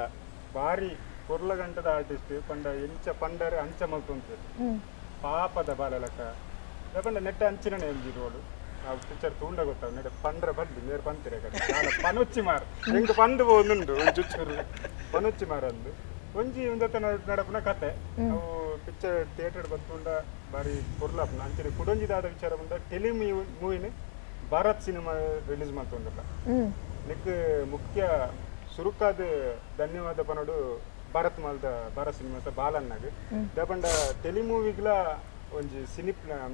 ಬಾರಿ ಕುರ್ಲ ಗಂಟದ ಆರ್ಟಿಸ್ಟ್ ಪಂಡ ಎಂಚ ಪಂಡರೆ ಅಂಚ ಮಲ್ತೊಂದು ಪಾಪದ ಬಾಲಲಕ ಪಂಡ ನೆಟ್ಟ ಅಂಚಿನ ಎಂಜಿರೋಡು ಆ ಪಿಕ್ಚರ್ ತೂಂಡ ಗೊತ್ತಾಗ ನೆಟ್ಟ ಪಂಡ್ರ ಬದ್ಲಿ ನೇರ್ ಪಂತಿರೆ ನಾನು ಪನೊಚ್ಚಿ ಮಾರ ಹೆಂಗ್ ಪಂದು ಹೋಗುಂಡು ಒಂಚು ಚೂರು ಪನೊಚ್ಚಿ ಮಾರ ಅಂದು ಒಂಜಿ ಒಂದತ್ತ ನಡಪನ ಕತೆ ಅವು ಪಿಕ್ಚರ್ ಥಿಯೇಟರ್ ಬತ್ತುಂಡ ಬಾರಿ ಕೊರ್ಲಾಪನ ಅಂಚನೆ ಕುಡೊಂಜಿದಾದ ವಿಚಾರ ಬಂದ ಟೆಲಿ ಮೂವಿನ ಭಾರತ್ ಸಿನಿಮಾ ರಿಲೀಸ್ ಮಾಡ್ತೊಂಡಲ್ಲ ನಿಕ್ ಮುಖ್ಯ ಸುರುಕಾದ ಧನ್ಯವಾದ ಪನೋಡು ಭಾರತ್ ಮಾಲ್ದ ಭಾರತ್ ಸಿನಿಮಾ ಬಾಲನ್ನಾಗ ಪಂಡ ಟೆಲಿ ಮೂವಿಗ್ಲ ಒಂಜಿ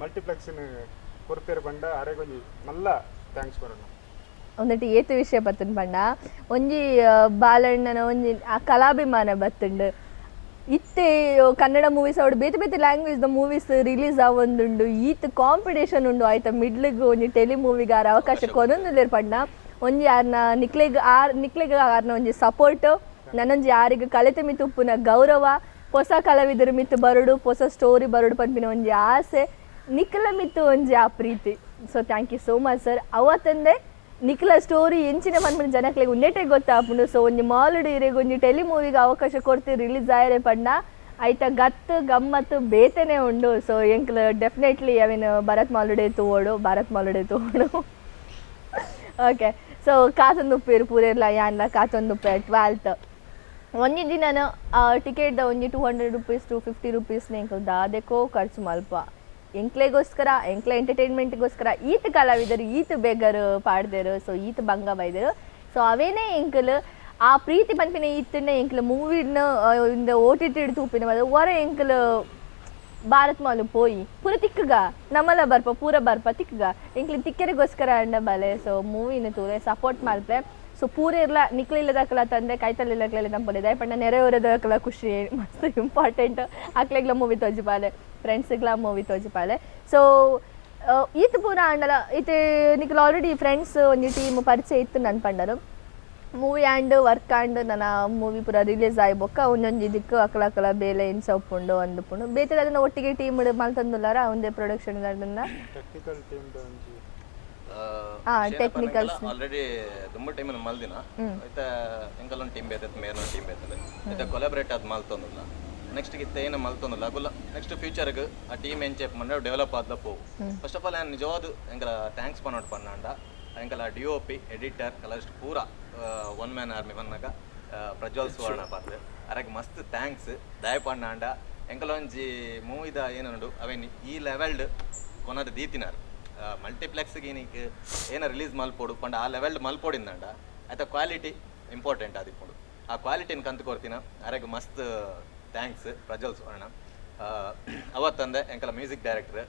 ಮಲ್ಟಿಪ್ಲೆಕ್ಸ್ ಕೊರತೆರ್ ಪಂಡ ಅರೆಗೊಂಜಿ ಮಲ್ಲ ಥ್ಯಾಂಕ್ಸ್ ಬರೋಣ ಒಂದಟ್ಟು ಏತು ವಿಷಯ ಬತ್ತನ್ ಪಂಡ ಒಂಜಿ ಬಾಲಣ್ಣನ ಒಂಜಿ ಆ ಕಲಾಭಿಮಾನ ಬತ್ತುಂಡು ಇತ್ತೆ ಕನ್ನಡ ಮೂವೀಸ್ ಅವಡು ಬೇತೆ ಬೇತೆ ಲ್ಯಾಂಗ್ವೇಜ್ ದ ಮೂವೀಸ್ ರಿಲೀಸ್ ಆವೊಂದುಂಡು ಈತ್ ಕಾಂಪಿಟೇಷನ್ ಉಂಡು ಆಯ್ತಾ ಮಿಡ್ಲಿಗೆ ಒಂಜಿ ಟೆಲಿ ಮೂವಿಗೆ ಆರ ಅವಕಾಶ ಕೊನೊಂದುಲ್ಲೇರ್ ಪಂಡ ಒಂಜಿ ಯಾರನ್ನ ನಿಕ್ಲೆಗ್ ಆರ್ನ ಒಂಜಿ ಸಪೋರ್ಟ್ ನನ್ನೊಂಜಿ ಯಾರಿಗೆ ಕಲೆತೆ ಮಿತ್ತು ಉಪ್ಪುನ ಗೌರವ ಹೊಸ ಕಲಾವಿದರು ಮಿತ್ತು ಬರುಡು ಹೊಸ ಸ್ಟೋರಿ ಬರುಡು ಪನ್ಪಿನ ಒಂಜಿ ಆಸೆ ನಿಖಲ ಮಿತ್ತು ಒಂಜಿ ಆ ಪ್ರೀತಿ so thank you so much sir ಅವತ್ತಂದೆ ನಿಖಲ ಸ್ಟೋರಿ ಎಂಚಿನ ಮನ್ಮನ ಜನಕ್ಲೆಗ್ ಉನ್ನೆಟೆ ಗೊತ್ತಾಪುಂಡು ಸೊ ಒಂಜಿ ಮಾಲುಡು ಇರೆಗ್ ಒಂಜಿ ಟೆಲಿ ಮೂವಿಗೆ ಅವಕಾಶ ಕೊಡ್ತೀವಿ ರಿಲೀಸ್ ಆಯರೆ ಪಂಡ ಆಯ್ತಾ ಗತ್ತು ಗಮ್ಮತ್ತು ಬೇತೆನೆ ಉಂಡು ಸೊ ಎಂಕ್ಲ ಡೆಫಿನೆಟ್ಲಿ ಅವೇನು ಭಾರತ್ ಮಾಲುಡೆ ತೋಡು ಓಕೆ ಸೊ ಕಾತೊಂದುಪ್ಪೇರು ಪೂರೆರ್ಲ ಯಾನ್ಲ ಕಾತೊಂದುಪ್ಪೆ 12th ಒಂಜಿ ದಿನ ಟಿಕೆಟ್ ಒಂಜಿ 200 ರೂಪೀಸ್ 250 ರೂಪೀಸ್ ಎಂಕ್ ದಾದೆಕೋ ಖರ್ಚು ಮಲ್ಪ ಎಂಕ್ಲೆಗೋಸ್ಕರ ಎಂಕ್ಲೆ ಎಂಟರ್ಟೈನ್ಮೆಂಟ್ಗೋಸ್ಕರ ಈತ ಕಲಾವಿದರು ಈತ ಬೇಗರು ಪಾಡ್ದೇರು ಸೊ ಈತ ಬಂಗ ಬೈದರು ಸೊ ಅವೇನೇ ಎಂಕಲ್ ಆ ಪ್ರೀತಿ ಪನ್ಪಿನ ಈತನ್ನ ಎಂಕಲ್ ಮೂವಿನ ಇಂದ OTT ತೂಪಿನ ಬದ ಹೊರ ಎಂಕಲ್ ಭಾರತ್ ಮಾಲು ಪೋಯಿ ಪೂರ ತಿಕ್ಕಗ ನಮ್ಮಲ್ಲ ಬರ್ಪ ಪೂರ ಬರ್ಪ ತಿಕ್ಕಗ ಎಂಕ್ಲಿ ತಿಕ್ಕರಿಗೋಸ್ಕರ ಅಂಡ ಬಲೆ ಸೊ ಮೂವಿನ ತೂರೆ ಸಪೋರ್ಟ್ ಮಾಡ್ತೆ ಸೊ ಪೂರ ಇರ್ಲ ನಿಕ್ಲಿಲ್ಲದಕ್ಕಲ ತಂದೆ ಕೈತಲ್ಲಿಲ್ಲಕ್ಲೆಲ್ಲ ನಂಬಲಿದೆ ಪಂಡ ನೆರೆಯವರದಕ್ಕಲ ಖುಷಿ ಮಸ್ತ್ ಇಂಪಾರ್ಟೆಂಟ್ ಅಕ್ಲೆಗ್ಲ ಮೂವಿ ತೋಜಿಪಾಲೆ ಫ್ರೆಂಡ್ಸ್ಗ್ಲ ಮೂವಿ ತೋಜಿಪಾಲೆ ಸೊ ಈತ ಪೂರ ಅಂಡಲ ಈತ ನಿಕ್ಲ ಆಲ್ರೆಡಿ ಫ್ರೆಂಡ್ಸ್ ಒಂದು ಟೀಮ್ ಪರಿಚಯ ಇತ್ತು ನನ್ನ ಪಂಡರು ಮೂವಿ ಆ್ಯಂಡ್ ವರ್ಕ್ ಆ್ಯಂಡ್ ನನ್ನ ಮೂವಿ ಪೂರ ರಿಲೀಸ್ ಆಯ್ಬೊಕ್ಕ ಒಂದೊಂದು ಇದಕ್ಕೆ ಅಕ್ಕಲ ಬೇಲೆ ಇನ್ಸ ಉಪ್ಪುಂಡು ಅಂದುಪುಂಡು ಬೇತೆ ಅದನ್ನ ಒಟ್ಟಿಗೆ ಟೀಮ್ ಮಲ್ತಂದುಲ್ಲಾರ ಒಂದೇ ಪ್ರೊಡಕ್ಷನ್ ಅದನ್ನ ಟೆಕ್ನಿಕಲ್ ಟೀಮ್ ಒಂಜಿ ಟೆಕ್ನಿಕಲ್ಸ್ ಆಲ್ರೆಡಿ ತುಂಬ ಟೈಮ್ ಮಲ್ದಿನ ಐತೆ ಎಂಕಲ್ಲೊಂದು ಟೀಮ್ ಬೇತೈತೆ ಮೇರ್ನ ಟೀಮ್ ಬೇತದೆ ಐತೆ ಕೊಲಾಬ್ರೇಟ್ ಅದು ಮಲ್ತೊಂದಿಲ್ಲ ನೆಕ್ಸ್ಟ್ ಇತ್ತೆ ಏನು ಮಲ್ತೊಂದಿಲ್ಲ ಅಗುಲ್ಲ ನೆಕ್ಸ್ಟ್ ಫ್ಯೂಚರ್ಗೆ ಆ ಟೀಮ್ ಏನ್ ಚೆಕ್ ಮಾಡಿ ಡೆವಲಪ್ ಆದ ಪೋವು ಫಸ್ಟ್ ಆಫ್ ಆಲ್ ನಾನು ನಿಜವಾದ ಎಂಕಲ ಥ್ಯಾಂಕ್ಸ್ ಪನ್ನೋಡು ಪನ್ನಂಡ ಎಂಕಲ DOP ಎಡಿಟರ್ ಕಲಸ್ಟ್ ಪೂರ ಒನ್ ಮ್ಯಾನ್ ಆರ್ಮಿ ಪನ್ನಾಗ ಪ್ರಜ್ವಲ್ ಸುವರ್ಣ ಪಾತ್ರ ಅರಗೆ ಮಸ್ತ್ ಥ್ಯಾಂಕ್ಸ್ ದಯ ಪನ್ನಾಂಡ ಎಂಕಲೊಂಜಿ ಮೂವಿದ ಏನುಂಡು ಅವೇನು ಈ ಲೆವೆಲ್ಡ್ ಕೊನದ ದೀತಿನಾರು ಮಲ್ಟಿಪ್ಲೆಕ್ಸ್ಗೆ ಏನಕ್ಕೆ ಏನೋ ರಿಲೀಸ್ ಮಲ್ಪೋಡು ಪಂಡ ಆ ಲೆವೆಲ್ಡ್ ಮಲ್ಪೋಡಿಂದಂಡ ಆಯ್ತಾ ಕ್ವಾಲಿಟಿ ಇಂಪಾರ್ಟೆಂಟ್ ಆದಿಪ್ಪುಡು ಆ ಕ್ವಾಲಿಟಿನ ಕಂತು ಕೊಡ್ತೀನ ಅರೆಗೆ ಮಸ್ತ್ ಥ್ಯಾಂಕ್ಸ್ ಪ್ರಜ್ವಲ್ ಸುವರ್ಣ ಅವತ್ತಂದೆ ಎಂಕಲ ಮ್ಯೂಸಿಕ್ ಡೈರೆಕ್ಟರ್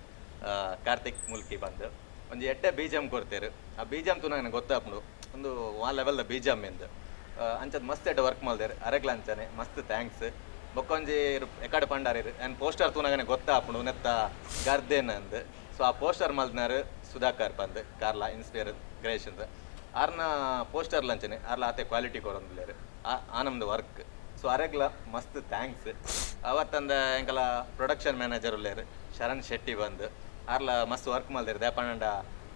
ಕಾರ್ತಿಕ್ ಮುಲ್ಕಿ ಬಂದು ಒಂದು ಎಡ್ಡೆ BGM ಕೊಡ್ತೇರು ಆ BGM ತು ನನಗೆ ಗೊತ್ತಾಪುಂಡು ಒಂದು ಆ ಲೆವೆಲ್ದ BGM ಎಂದು ಅಂಚದ್ ಮಸ್ತ್ ಎಡ್ಡೆ ವರ್ಕ್ ಮಲ್ದೇರು ಅರೆಗ್ಲ ಅಂಚನೆ ಮಸ್ತ್ ಥ್ಯಾಂಕ್ಸ್ ಬೊಕ್ಕೊಂಜಿ ಎಕಡೆ ಪಂಡಾರಿರು ಆ್ಯಂಡ್ ಪೋಸ್ಟರ್ ತೂನಾಗನೆ ಗೊತ್ತಾಪುಂಡು ನೆತ್ತ ಗರ್ದೇನ್ ಅಂದು ಸೊ ಆ ಪೋಸ್ಟರ್ ಮಲ್ದಿನಾರು ಸುಧಾಕರ್ ಬಂದು ಕಾರ್ಲ ಇನ್ಸ್ಪೈರ್ ಕ್ರಿಯೇಷನ್ ಆರ್ನ ಪೋಸ್ಟರ್ ಲಂಚನೆ ಆರ್ಲ ಆತೆ ಕ್ವಾಲಿಟಿ ಕೊರೊಂದಿಲ್ಲೇರು ಆ ನಮ್ದು ವರ್ಕ್ ಸೊ ಅರೆಗ್ಲ ಮಸ್ತ್ ಥ್ಯಾಂಕ್ಸ್ ಅವತ್ತಂದ ಎಂಕಲ ಪ್ರೊಡಕ್ಷನ್ ಮ್ಯಾನೇಜರ್ ಉಲ್ಲೇರು ಶರಣ್ ಶೆಟ್ಟಿ ಬಂದು ಆರ್ಲ ಮಸ್ತ್ ವರ್ಕ್ ಮಲ್ದೇರು ದೇಪಣ್ಣಂಡ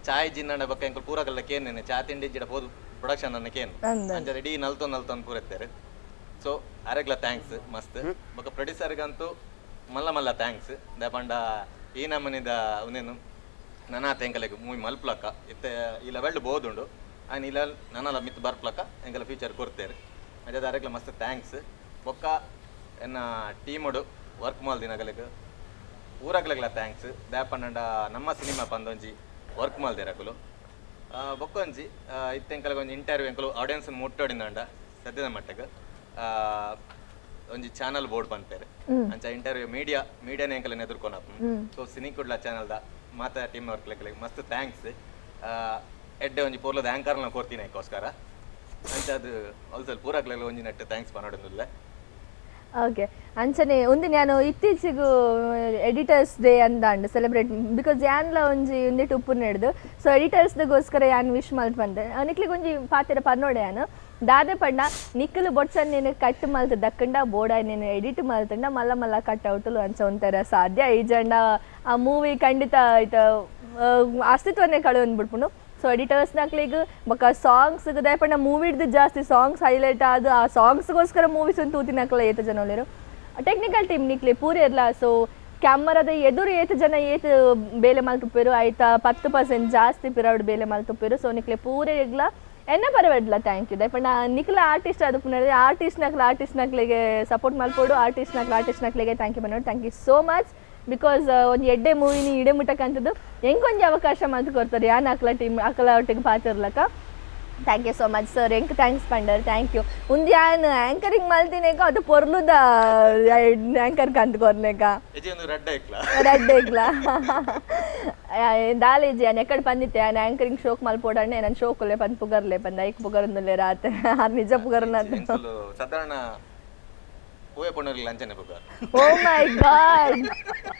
ಚಾಯ್ ಜಿನ್ನಂಡ ಬಕ್ಕ ಎಂಕಲ್ ಪೂರಗಲ್ಲ ಕೇನೇನೆ ಚಾ ತಿಂಡಿ ಜಿಡ ಹೋದು ಪ್ರೊಡಕ್ಷನ್ ಅನ್ನ ಕೇನು ಅಂಚ ಇಡೀ ನಲ್ತೊಂದು ಪೂರೆತ್ತೇರು ಸೊ ಅರೆಗ್ಲ ಥ್ಯಾಂಕ್ಸ್ ಮಸ್ತ್ ಬೊಕ್ಕ ಪ್ರೊಡ್ಯೂಸರ್ಗಂತೂ ಮಲ್ಲ ಥ್ಯಾಂಕ್ಸ್ ದೇಪಂಡ ಈ ನಮ್ಮನಿದ ಅವನೇನು ನನ್ನ ತೆಂಕಲೆಗೆ ಮೂವಿ ಮಲ್ಪ್ಲಕ್ಕ ಇತ್ತೆ ಈ ಲೆವೆಲ್ಡ್ ಬೋದುಂಡು ಆಯ್ನ ಇಲ್ಲ ನನ್ನಲ್ಲ ಮಿತ್ ಬರ್ಪ್ಲಕ್ಕ ಎಂಕಲ ಫ್ಯೂಚರ್ ಕೊಡ್ತೇರು ಅದೇ ಅರೆಗ್ಲ ಮಸ್ತ್ ಥ್ಯಾಂಕ್ಸ್ ಬೊಕ್ಕ ಎನ್ನ ಟೀಮಡು ವರ್ಕ್ ಮಲ್ದಿನಗಲಿಗೆ ಊರಗ್ಲಗ್ಲ ಥ್ಯಾಂಕ್ಸ್ ದೇಪಣ್ಣಂಡ ನಮ್ಮ ಸಿನಿಮಾ ಬಂದೊಂಜಿ ವರ್ಕ್ ಮಲ್ದಿರಕಲು ಬೊಕ್ಕೊಂಜಿ ಇತ್ತೆಂಕಲಿಗೆ ಒಂದು ಇಂಟರ್ವ್ಯೂ ಎಂಕಲು ಆಡಿಯನ್ಸ್ ಮುಟ್ಟೋಡಿಂದಂಡ ಸದ್ಯದ ಮಟ್ಟಿಗೆ ಒಂಜಿ ಚಾನಲ್ ಬೋರ್ಡ್ ಬಂತೇರೆ ಅಂಚ ಇಂಟರ್ವ್ಯೂ ಮೀಡಿಯಾನೇ ಎಂಕಲನ್ನ ಎದುರ್ಕೊನಪ್ಪ ಸೊ ಸಿನಿಕುಡ್ಲ ಚಾನಲ್ದ ಮಾತಾ ಟೀಮ್ ವರ್ಕ್ ಲೆಕ್ಕ ಮಸ್ತ್ ಥ್ಯಾಂಕ್ಸ್ ಎಡ್ಡೆ ಒಂಜಿ ಪೂರ್ಲದ ಆ್ಯಂಕರ್ನ ಕೊಡ್ತೀನಿ ಅದಕ್ಕೋಸ್ಕರ ಅಂಚ ಅದು ಅಲ್ಸಲ್ ಪೂರಕ್ಲೆಲ್ಲ ಒಂಜಿ ನೆಟ್ಟು ಥ್ಯಾಂಕ್ಸ್ ಪನ್ನೋಡಿಲ್ಲ ಓಕೆ ಅಂಚನೆ ಒಂದು ನಾನು ಇತ್ತೀಚೆಗೂ ಎಡಿಟರ್ಸ್ ಡೇ ಅಂದಾಂಡು ಸೆಲೆಬ್ರೇಟ್ ಬಿಕಾಸ್ ಯಾನ್ಲ ಒಂಜಿ ಒಂದೇಟು ಉಪ್ಪು ನಡೆದು ಸೊ ಎಡಿಟರ್ಸ್ದಗೋಸ್ಕರ ಯಾನ್ ವಿಶ್ ಮಲ್ತ್ ಬಂದೆ ನಿಕ್ಲಿಗೆ ಒಂಜಿ ಪಾತೆರ ಪನ್ನೋಡೆ ಯಾನು ದಾದೆ ಪಂಡ ನಿಕ್ಕಲು ಬೊಡ್ಸನ್ ನೀನು ಕಟ್ ಮಲ್ತ್ ದಕ್ಕಂಡ ಬೋಡ ನೀನು ಎಡಿಟ್ ಮಲ್ತಂಡ ಮಲ್ಲ ಕಟ್ಔಟಲು ಅಂಚ ಒಂಥರ ಸಾಧ್ಯ ಈ ಜಂಡ ಆ ಮೂವಿ ಖಂಡಿತ ಆಯ್ತು ಅಸ್ತಿತ್ವನೇ ಕಳೆ ಅಂದ್ಬಿಟ್ಪುಂಡು ಸೊ ಎಡಿಟರ್ಸ್ ನಕ್ಲಿಗೆ ಬೊಕ್ಕ ಸಾಂಗ್ಸ್ ದಯಪಂಡ ಮೂವಿಡ್ದು ಜಾಸ್ತಿ ಸಾಂಗ್ಸ್ ಹೈಲೈಟ್ ಆದು ಆ ಸಾಂಗ್ಸ್ಗೋಸ್ಕರ ಮೂವೀಸ್ ಒಂದು ತೂತಿನಕ್ಲ ಏತ ಜನ ಒಳ್ಳೆರು ಟೆಕ್ನಿಕಲ್ ಟೀಮ್ ನಿಕ್ಲಿ ಪೂರ ಇರಲ್ಲ ಸೊ ಕ್ಯಾಮರಾದ ಎದುರು ಏತು ಜನ ಏತು ಬೇಲೆ ಮಲ್ತುಪ್ಪೇರು ಆಯ್ತಾ 10% ಜಾಸ್ತಿ ಪಿರೌಡ್ ಬೇಲೆ ಮಲ್ತುಪ್ಪೇರು ಸೊ ನಿಕ್ಲೆ ಪೂರ ಇರ್ಲ ಎನ್ನ ಪರವಡ್ಲ ಥ್ಯಾಂಕ್ ಯು ದಯಪಂಡ ನಿಕ್ಲ ಆರ್ಟಿಸ್ಟ್ ಅದು ಪುನಃ ಆರ್ಟಿಸ್ಟ್ ನಕ್ಲಿಗೆ ಸಪೋರ್ಟ್ ಮಲ್ಪೋಡು ಆರ್ಟಿಸ್ಟ್ ನಕ್ಲಿಗೆ ಥ್ಯಾಂಕ್ ಯು ಬನ್ನೋಡು thank you so much because ಒಂದು ಎಡ್ಡೆ ಮೂವಿನಿ ಇಡೆ ಮುಟ್ಟಕ್ಕಂಥದ್ದು ಹೆಂಗೊಂದು ಅವಕಾಶ ಮಾತು ಕೊಡ್ತಾರೆ ಯಾನ್ ಅಕ್ಕಲ ಒಟ್ಟಿಗೆ ಪಾತಿರ್ಲಕ್ಕ thank you so much sir ಹೆಂಗೆ ಥ್ಯಾಂಕ್ಸ್ ಪಂಡರ್ ಥ್ಯಾಂಕ್ ಯು ಒಂದು ಯಾನ್ ಆ್ಯಂಕರಿಂಗ್ ಮಲ್ತಿನೇಕ ಅದು ಪೊರ್ಲುದ ಆ್ಯಂಕರ್ ಕಂತು ಕೊರ್ನೇಕ ರೆಡ್ ಏಕ್ಲ ದಾಲೇಜಿ ಯಾನ್ ಎಕ್ಕಡೆ ಬಂದಿತ್ತೆ ಯಾನ್ ಆ್ಯಂಕರಿಂಗ್ ಶೋಕ್ ಮಲ್ಪೋಡಣ್ಣೆ ನಾನು ಶೋಕುಲೆ ಪಂದ್ ಪುಗರ್ಲೆ ಪಂದ ಐಕ್ ಪುಗರ್ನುಲೆ ರಾತ್ರಿ ನಿಜ ಪುಗರ್ನ ಸಾಧಾರಣ ಓ ಮೈ ಗಾಡ್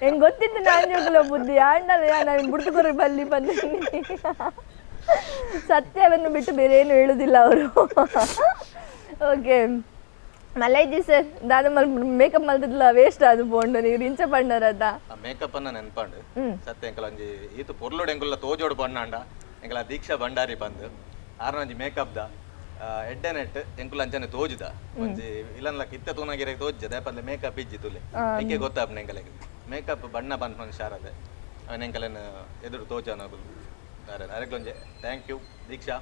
ಹೆಂಗ್ ಗೊತ್ತಿತ್ತು ನಾನು ಜೋಗಲ ಬುದ್ಧಿ ಅಣ್ಣಲ್ಲ ನಾನು ಬುಡ್ತುಕೊರೆ ಬಲ್ಲಿ ಬಂದಿನಿ ಸತ್ಯವನ್ನು ಬಿಟ್ಟು ಬೇರೆ ಏನು ಹೇಳುದಿಲ್ಲ ಅವರು ಓಕೆ ಮಲೈಜಿ ಸರ್ ದಾದ ಮೇಕಪ್ ಮಲ್ತಿದ್ಲ ವೇಸ್ಟ್ ಅದು ಬೋಂಡು ನೀವು ರಿಂಚ ಪಂಡರದ ಮೇಕಪ್ ಅನ್ನ ನೆನ್ಪಂಡು ಸತ್ಯ ಎಂಕಲ ಒಂಜಿ ಈತು ಪೊರ್ಲೋಡ್ ಎಂಕುಲ್ಲ ತೋಜೋಡು ಪಣ್ಣಾಂಡ ಎಂಕಲ ದೀಕ್ಷಾ ಭಂಡಾರಿ ಬಂದು ಆರ್ನೊಂಜಿ ಮೇಕಪ್ ದ ಎಡ್ಡೆ ನೆಟ್ ಎಂಕುಲ ಅಂಚನೆ ತೋಜುದ ಒಂಜಿ ಇಲ್ಲನ್ಲಕ್ ಇತ್ತ ತೂನಾಗಿರ ತೋಜ್ಜದ ಯಾಪಂದ್ರೆ ಮೇಕಪ್ ಇಜ್ಜಿ ತುಲೆ ಐಕೆ ಗೊತ್ತಾಪ್ನ ಎಂಕಲೆಗೆ ಮೇಕಪ್ ಬಣ್ಣ ಬಂದ್ ಮನ್ ಶಾರದೆ ಅವನ ಎಂಕಲನ ಎದುರು ತೋಜ ಅನ್ನೋದು ಅರೆಗ್ಲೊಂಜೆ ಥ್ಯಾಂಕ್ ಯು ದೀಕ್ಷಾ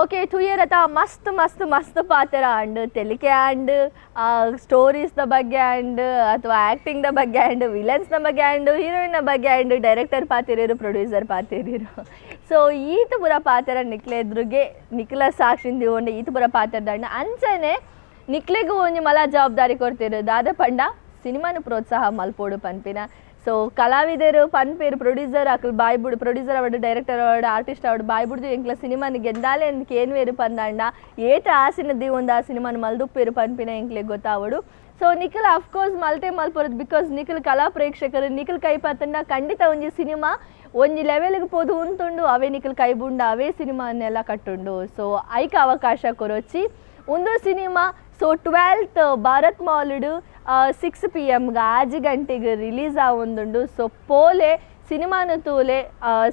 ಓಕೆ ತುಯ್ಯರತ ಮಸ್ತ್ ಮಸ್ತ್ ಮಸ್ತ್ ಪಾತ್ರ ಅಂಡ್ ತೆಲಿಕೆ ಆ್ಯಂಡ್ ಸ್ಟೋರೀಸ್ದ ಬಗ್ಗೆ ಆ್ಯಂಡ್ ಅಥವಾ ಆ್ಯಕ್ಟಿಂಗ್ದ ಬಗ್ಗೆ ಆ್ಯಂಡ್ ವಿಲನ್ಸ್ನ ಬಗ್ಗೆ ಆ್ಯಂಡ್ ಹೀರೋಯಿನ್ನ ಬಗ್ಗೆ ಆ್ಯಂಡ್ ಡೈರೆಕ್ಟರ್ ಪಾತಿರಿರು ಪ್ರೊಡ್ಯೂಸರ್ ಪಾತಿರಿರು ಸೊ ಈತ ಪುರ ಪಾತ್ರ ನಿಕ್ಲೆ ಎದುರಿಗೆ ನಿಕ್ಲ ಸಾಕ್ಷಿಂದಿ ಉಂಡು ಈತ ಪುರ ಪಾತ್ರದಂಡ ಅಂಚನೆ ನಿಕ್ಲೆಗೂ ಒಂಜಿ ಮಲ ಜವಾಬ್ದಾರಿ ಕೊಡ್ತಿರು ದಾದ ಪಂಡ ಸಿನಿಮಾನು ಪ್ರೋತ್ಸಾಹ ಮಲ್ಪೋಡು ಪನ್ಪಿನ ಸೊ ಕಲಾವಿದರು ಪನ್ಪೇರು ಪ್ರೊಡ್ಯೂಸರ್ ಅಕ್ಲು ಬಾಯ್ಬುಡು ಪ್ರೊಡ್ಯೂಸರ್ ಅವಡು ಡೈರೆಕ್ಟರ್ ಅವಡು ಆರ್ಟಿಸ್ಟ್ ಅವಡು ಬಾಯ್ಬುಡ್ದು ಎಂಕ್ಲ ಸಿನಿಮಾನ ಗೆದ್ದಾಲೆ ಅಂದ್ಕೆ ಏನು ವೇರು ಪಂದಾಂಡ ಏತ ಆಸಿನದ್ದಿ ಒಂದು ಆ ಸಿನಿಮಾನ ಮಲ್ದುಪ್ಪೇರು ಪನ್ಪಿನ ಎಂಕ್ಲೆ ಗೊತ್ತಾವಡು ಸೊ ನಿಖಿಲ್ ಅಫ್ಕೋರ್ಸ್ ಮಲ್ತೆ ಮಲ್ಪೊರದು ಬಿಕಾಸ್ ನಿಖಿಲ್ ಕಲಾ ಪ್ರೇಕ್ಷಕರು ನಿಖಿಲ್ ಕೈ ಪತ್ತಂಡ ಖಂಡಿತ ಒಂಜಿ ಸಿನಿಮಾ ಒಂಜಿ ಲೆವೆಲ್ಗೆ ಪೋದು ಉಂತುಂಡು ಅವೇ ನಿಖಿಲ್ ಕೈ ಬುಂಡ ಅವೇ ಸಿನಿಮಾನೆಲ್ಲ ಕಟ್ಟುಂಡು ಸೊ ಐಕ ಅವಕಾಶ ಕೊರೊಚ್ಚಿ ಒಂದು ಸಿನಿಮಾ ಸೊ 12th ಭಾರತ್ ಮಾಲ್ಡು 6 PM 5 ಗಂಟೆಗೆ ರಿಲೀಸ್ ಆವೊಂದುಂಡು ಸೊ ಪೋಲೆ ಸಿನಿಮಾನು ತೂಲೆ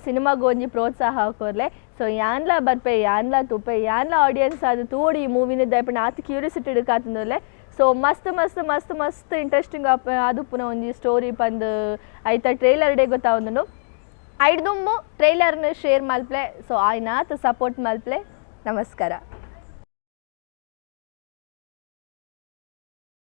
ಸಿನಿಮಾಗೆ ಒಂಜಿ ಪ್ರೋತ್ಸಾಹ ಕೊರ್ಲೆ ಸೊ ಯಾನ್ಲ ಬರ್ಪೆ ಯಾನ್ಲ ತುಪ್ಪೆ ಯಾನ್ಲ ಆಡಿಯನ್ಸ್ ಅದು ತೋಡಿ ಈ ಮೂವಿನ ದಯಪಣ ಆತ ಕ್ಯೂರಿಯಾಸಿಟಿ ಹಿಡ್ಕಾತಂದಲೆ ಸೊ ಮಸ್ತ್ ಮಸ್ತ್ ಮಸ್ತ್ ಮಸ್ತ್ ಇಂಟ್ರೆಸ್ಟಿಂಗ್ ಅದು ಪುನಃ ಒಂಜಿ ಸ್ಟೋರಿ ಪಂದು ಐತ ಟ್ರೈಲರ್ ಡೇ ಗೊತ್ತಾವೊಂದುಂಡು ಐಡ್ದುಂಬು ಟ್ರೈಲರ್ನ ಶೇರ್ ಮಲ್ಪ್ಲೆ ಸೊ ಆಯ್ನಾತ ಸಪೋರ್ಟ್ ಮಲ್ಪ್ಲೆ ನಮಸ್ಕಾರ.